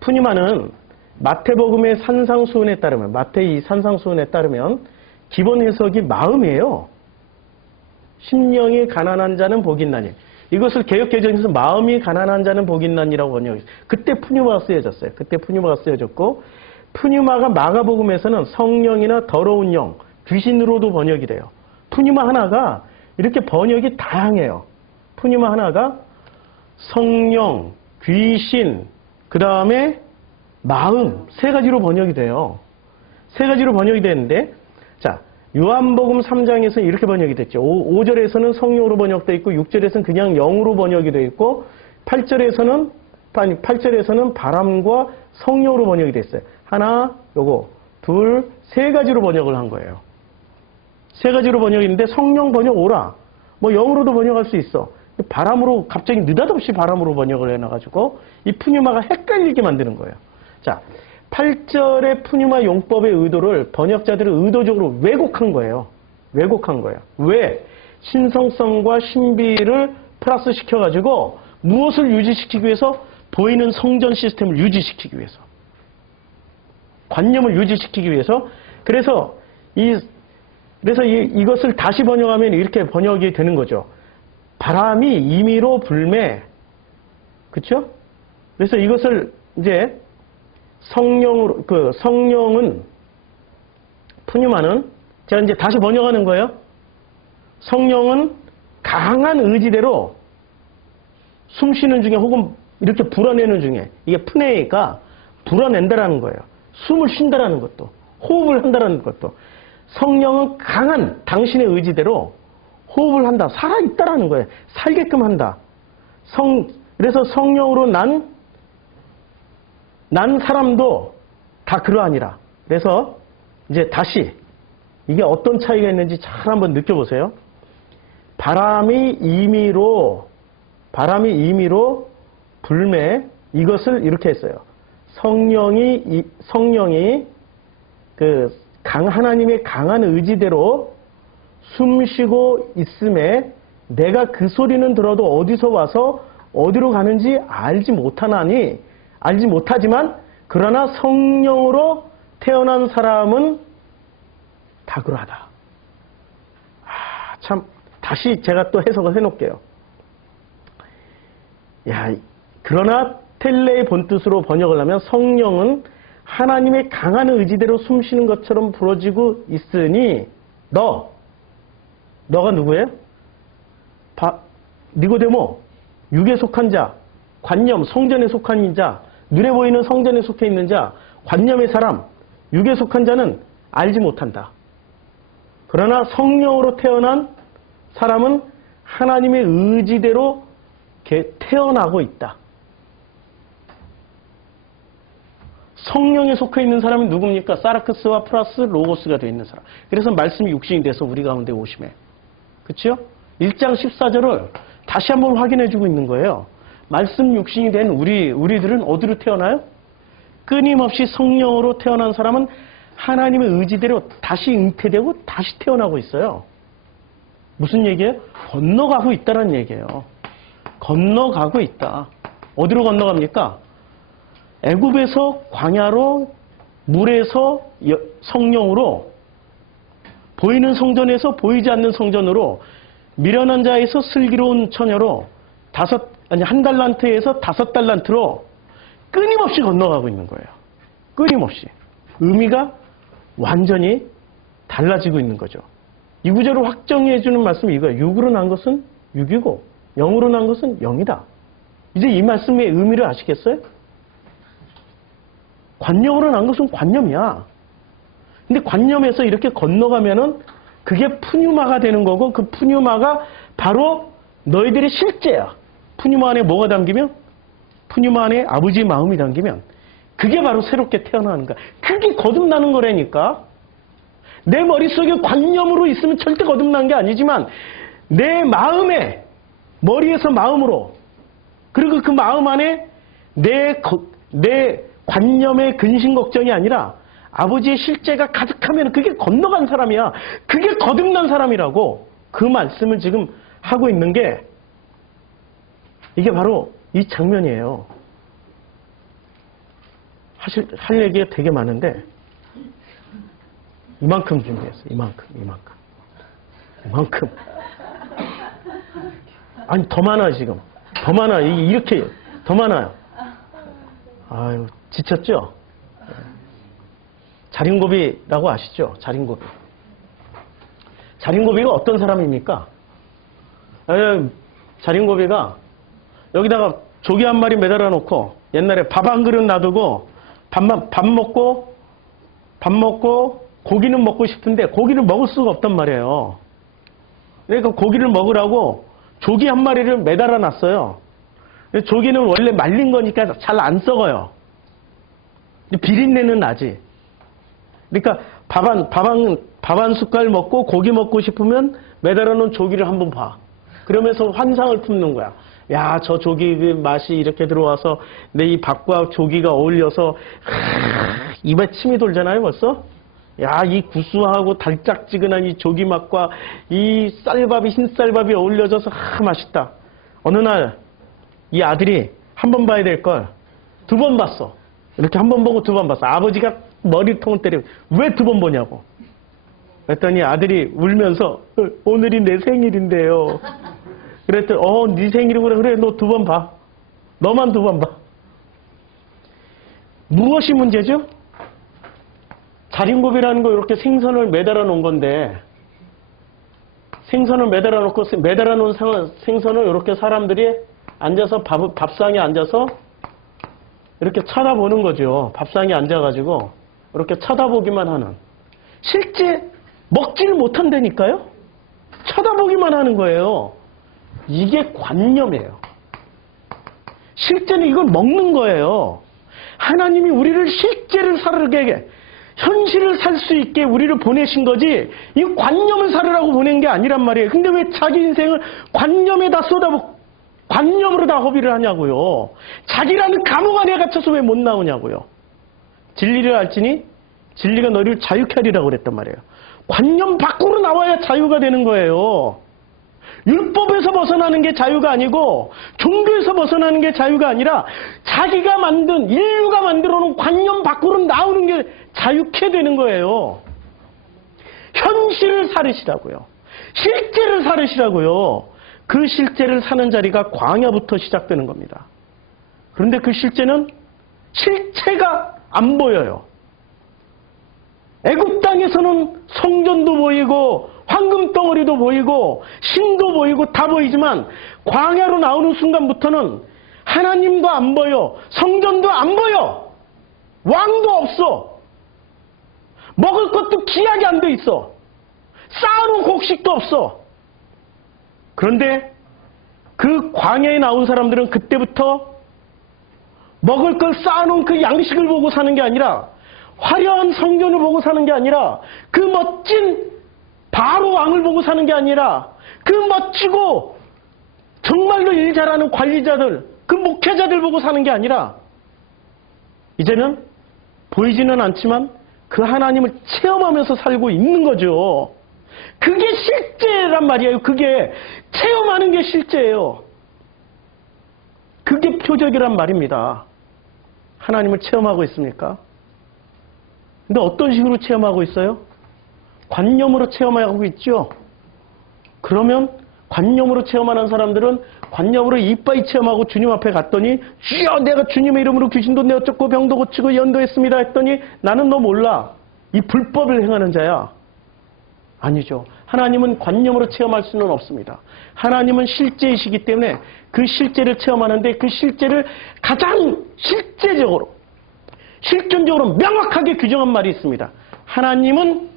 푸니마는 마태복음의 산상수훈에 따르면, 마태의 산상수훈에 따르면 기본 해석이 마음이에요. 심령이 가난한 자는 복이 있나니. 이것을 개역개정에서 마음이 가난한 자는 복이 있나니라고 번역했어요. 그때 푸뉴마가 쓰여졌어요. 그때 푸뉴마가 쓰여졌고, 푸뉴마가 마가복음에서는 성령이나 더러운 영, 귀신으로도 번역이 돼요. 푸뉴마 하나가 이렇게 번역이 다양해요. 푸뉴마 하나가 성령, 귀신, 그 다음에 마음, 세 가지로 번역이 돼요. 세 가지로 번역이 되는데, 자, 요한복음 3장에서 이렇게 번역이 됐죠. 5절에서는 성령으로 번역되어 있고 6절에서는 그냥 영으로 번역이 되어 있고 8절에서는 바람과 성령으로 번역이 됐어요. 하나, 요거, 둘, 세 가지로 번역을 한 거예요. 세 가지로 번역인데 성령 번역 오라. 뭐 영으로도 번역할 수 있어. 바람으로 갑자기 느닷없이 바람으로 번역을 해놔가지고 이 푸뉴마가 헷갈리게 만드는 거예요. 자, 8절의 푸뉴마 용법의 의도를 번역자들은 의도적으로 왜곡한 거예요. 왜곡한 거예요. 왜? 신성성과 신비를 플러스 시켜가지고 무엇을 유지시키기 위해서? 보이는 성전 시스템을 유지시키기 위해서. 관념을 유지시키기 위해서. 그래서 이것을 다시 번역하면 이렇게 번역이 되는 거죠. 바람이 임의로 불매. 그쵸? 그래서 이것을 이제 성령은, 푸뉴마는, 제가 이제 다시 번역하는 거예요. 성령은 강한 의지대로 숨 쉬는 중에 혹은 이렇게 불어내는 중에, 이게 푸네가 불어낸다라는 거예요. 숨을 쉰다라는 것도, 호흡을 한다라는 것도. 성령은 강한 당신의 의지대로 호흡을 한다. 살아있다라는 거예요. 살게끔 한다. 그래서 성령으로 난 사람도 다 그러하니라. 그래서 이제 다시 이게 어떤 차이가 있는지 잘 한번 느껴보세요. 바람이 임의로 불매, 이것을 이렇게 했어요. 성령이 하나님의 강한 의지대로 숨쉬고 있음에 내가 그 소리는 들어도 어디서 와서 어디로 가는지 알지 못하지만 그러나 성령으로 태어난 사람은 다 그러하다. 참, 다시 제가 또 해석을 해놓을게요. 그러나 텔레의 본뜻으로 번역을 하면 성령은 하나님의 강한 의지대로 숨쉬는 것처럼 부러지고 있으니 너가 누구예요? 니고데모, 육에 속한 자, 관념, 성전에 속한 자, 눈에 보이는 성전에 속해 있는 자, 관념의 사람, 육에 속한 자는 알지 못한다. 그러나 성령으로 태어난 사람은 하나님의 의지대로 태어나고 있다. 성령에 속해 있는 사람이 누굽니까? 사르크스와 플러스 로고스가 되어 있는 사람. 그래서 말씀이 육신이 돼서 우리 가운데 오심에. 그렇죠? 1장 14절을 다시 한번 확인해주고 있는 거예요. 말씀 육신이 된 우리들은 어디로 태어나요? 끊임없이 성령으로 태어난 사람은 하나님의 의지대로 다시 잉태되고 다시 태어나고 있어요. 무슨 얘기예요? 건너가고 있다는 얘기예요. 건너가고 있다. 어디로 건너갑니까? 애굽에서 광야로, 물에서 성령으로, 보이는 성전에서 보이지 않는 성전으로, 미련한 자에서 슬기로운 처녀로, 한 달란트에서 5달란트로 끊임없이 건너가고 있는 거예요. 끊임없이. 의미가 완전히 달라지고 있는 거죠. 이 구절을 확정해 주는 말씀이 이거예요. 육으로 난 것은 육이고 영으로 난 것은 영이다. 이제 이 말씀의 의미를 아시겠어요? 관념으로 난 것은 관념이야. 근데 관념에서 이렇게 건너가면은 그게 푸뉴마가 되는 거고 그 푸뉴마가 바로 너희들의 실제야. 푸뉴마 안에 뭐가 담기면? 푸뉴마 안에 아버지의 마음이 담기면 그게 바로 새롭게 태어나는 거야. 그게 거듭나는 거라니까. 내 머릿속에 관념으로 있으면 절대 거듭난 게 아니지만 내 마음에 머리에서 마음으로 그리고 그 마음 안에 내 관념의 근심 걱정이 아니라 아버지의 실제가 가득하면 그게 건너간 사람이야. 그게 거듭난 사람이라고 그 말씀을 지금 하고 있는 게 이게 바로 이 장면이에요. 할 얘기가 되게 많은데 이만큼 준비했어요. 이만큼. 아니 더 많아요 지금. 더 많아요. 이렇게 더 많아요. 아유 지쳤죠? 자린고비라고 아시죠? 자린고비. 자린고비가 어떤 사람입니까? 자린고비가 여기다가 조개 한 마리 매달아 놓고 옛날에 밥 한 그릇 놔두고 밥 먹고 고기는 먹고 싶은데 고기를 먹을 수가 없단 말이에요. 그러니까 고기를 먹으라고 조기 한 마리를 매달아 놨어요. 조기는 원래 말린 거니까 잘 안 썩어요. 비린내는 나지. 그러니까 밥 한 숟갈 먹고 고기 먹고 싶으면 매달아 놓은 조기를 한번 봐. 그러면서 환상을 품는 거야. 야, 저 조기 그 맛이 이렇게 들어와서 내 이 밥과 조기가 어울려서 입에 침이 돌잖아요, 벌써? 야, 이 구수하고 달짝지근한 이 조기 맛과 이 쌀밥이 흰쌀밥이 어울려져서 맛있다. 어느 날 이 아들이 한 번 봐야 될 걸 두 번 봤어. 이렇게 한 번 보고 두 번 봤어. 아버지가 머리통을 때리고 왜 두 번 보냐고. 그랬더니 아들이 울면서 오늘이 내 생일인데요. 그랬더니 네 생일이구나. 그래 너 두 번 봐. 너만 두 번 봐. 무엇이 문제죠? 자린고비라는 거 이렇게 생선을 매달아 놓은 건데 생선을 매달아 놓은 생선을 이렇게 사람들이 앉아서 밥상에 앉아서 이렇게 쳐다보는 거죠. 밥상에 앉아가지고 이렇게 쳐다보기만 하는. 실제 먹지를 못한다니까요. 쳐다보기만 하는 거예요. 이게 관념이에요. 실제는 이걸 먹는 거예요. 하나님이 우리를 실제를 살게 현실을 살 수 있게 우리를 보내신 거지 이 관념을 살으라고 보낸 게 아니란 말이에요. 근데 왜 자기 인생을 관념에다 관념으로 다 허비를 하냐고요. 자기라는 감옥 안에 갇혀서 왜 못 나오냐고요. 진리를 알지니 진리가 너희를 자유케 하리라고 그랬단 말이에요. 관념 밖으로 나와야 자유가 되는 거예요. 율법에서 벗어나는 게 자유가 아니고 종교에서 벗어나는 게 자유가 아니라 자기가 만든 인류가 만들어 놓은 관념 밖으로 나오는 게 자유케 되는 거예요. 현실을 살으시라고요. 실제를 살으시라고요. 그 실제를 사는 자리가 광야부터 시작되는 겁니다. 그런데 그 실제는 실체가 안 보여요. 애굽 땅에서는 성전도 보이고 황금덩어리도 보이고 신도 보이고 다 보이지만 광야로 나오는 순간부터는 하나님도 안 보여. 성전도 안 보여. 왕도 없어. 먹을 것도 기약이 안 돼 있어. 쌓아놓은 곡식도 없어. 그런데 그 광야에 나온 사람들은 그때부터 먹을 걸 쌓아놓은 그 양식을 보고 사는 게 아니라 화려한 성전을 보고 사는 게 아니라 그 멋진 바로 왕을 보고 사는 게 아니라 그 멋지고 정말로 일 잘하는 관리자들, 그 목회자들 보고 사는 게 아니라 이제는 보이지는 않지만 그 하나님을 체험하면서 살고 있는 거죠. 그게 실제란 말이에요. 그게 체험하는 게 실제예요. 그게 표적이란 말입니다. 하나님을 체험하고 있습니까? 근데 어떤 식으로 체험하고 있어요? 관념으로 체험하고 있죠. 그러면 관념으로 체험하는 사람들은 관념으로 이빠이 체험하고 주님 앞에 갔더니 주여 내가 주님의 이름으로 귀신도 내어쫓고 병도 고치고 연도했습니다 했더니 나는 너 몰라. 이 불법을 행하는 자야. 아니죠. 하나님은 관념으로 체험할 수는 없습니다. 하나님은 실제이시기 때문에 그 실제를 체험하는데 그 실제를 가장 실제적으로 실존적으로 명확하게 규정한 말이 있습니다. 하나님은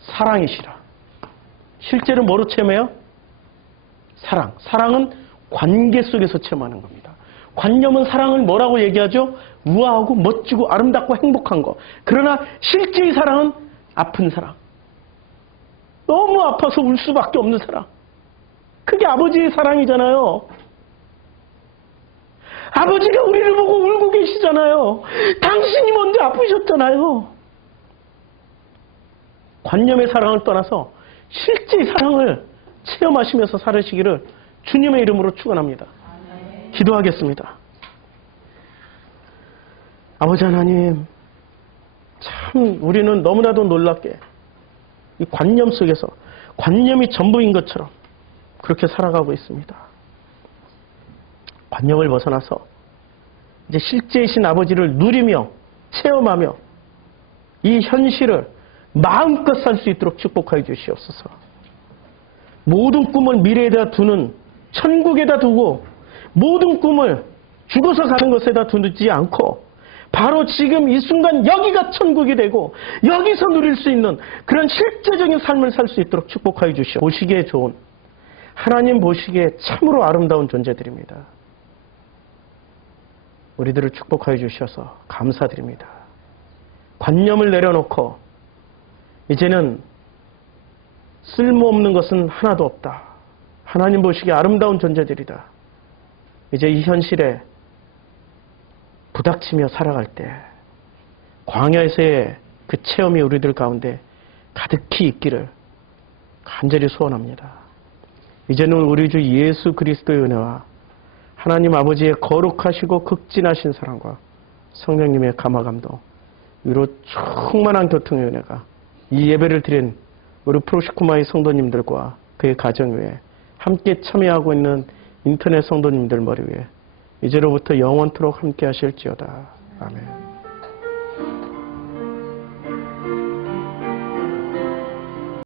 사랑이시라. 실제로 뭐로 체험해요? 사랑. 사랑은 관계 속에서 체험하는 겁니다. 관념은 사랑을 뭐라고 얘기하죠? 우아하고 멋지고 아름답고 행복한 거. 그러나 실제의 사랑은 아픈 사랑. 너무 아파서 울 수밖에 없는 사랑. 그게 아버지의 사랑이잖아요. 아버지가 우리를 보고 울고 계시잖아요. 당신이 먼저 아프셨잖아요. 관념의 사랑을 떠나서 실제의 사랑을 체험하시면서 살으시기를 주님의 이름으로 축원합니다. 기도하겠습니다. 아버지 하나님, 참 우리는 너무나도 놀랍게 이 관념 속에서 관념이 전부인 것처럼 그렇게 살아가고 있습니다. 관념을 벗어나서 이제 실제이신 아버지를 누리며 체험하며 이 현실을 마음껏 살 수 있도록 축복하여 주시옵소서. 모든 꿈을 미래에다 두는 천국에다 두고 모든 꿈을 죽어서 가는 것에다 두지 않고 바로 지금 이 순간 여기가 천국이 되고 여기서 누릴 수 있는 그런 실제적인 삶을 살 수 있도록 축복하여 주시오. 보시기에 좋은, 하나님 보시기에 참으로 아름다운 존재들입니다. 우리들을 축복하여 주셔서 감사드립니다. 관념을 내려놓고 이제는 쓸모없는 것은 하나도 없다. 하나님 보시기에 아름다운 존재들이다. 이제 이 현실에 부닥치며 살아갈 때 광야에서의 그 체험이 우리들 가운데 가득히 있기를 간절히 소원합니다. 이제는 우리 주 예수 그리스도의 은혜와 하나님 아버지의 거룩하시고 극진하신 사랑과 성령님의 감화감동, 위로 충만한 교통의 은혜가 이 예배를 드린 우리 프로시쿠마의 성도님들과 그의 가정 위에 함께 참여하고 있는 인터넷 성도님들 머리 위에 이제로부터 영원토록 함께 하실지어다. 아멘.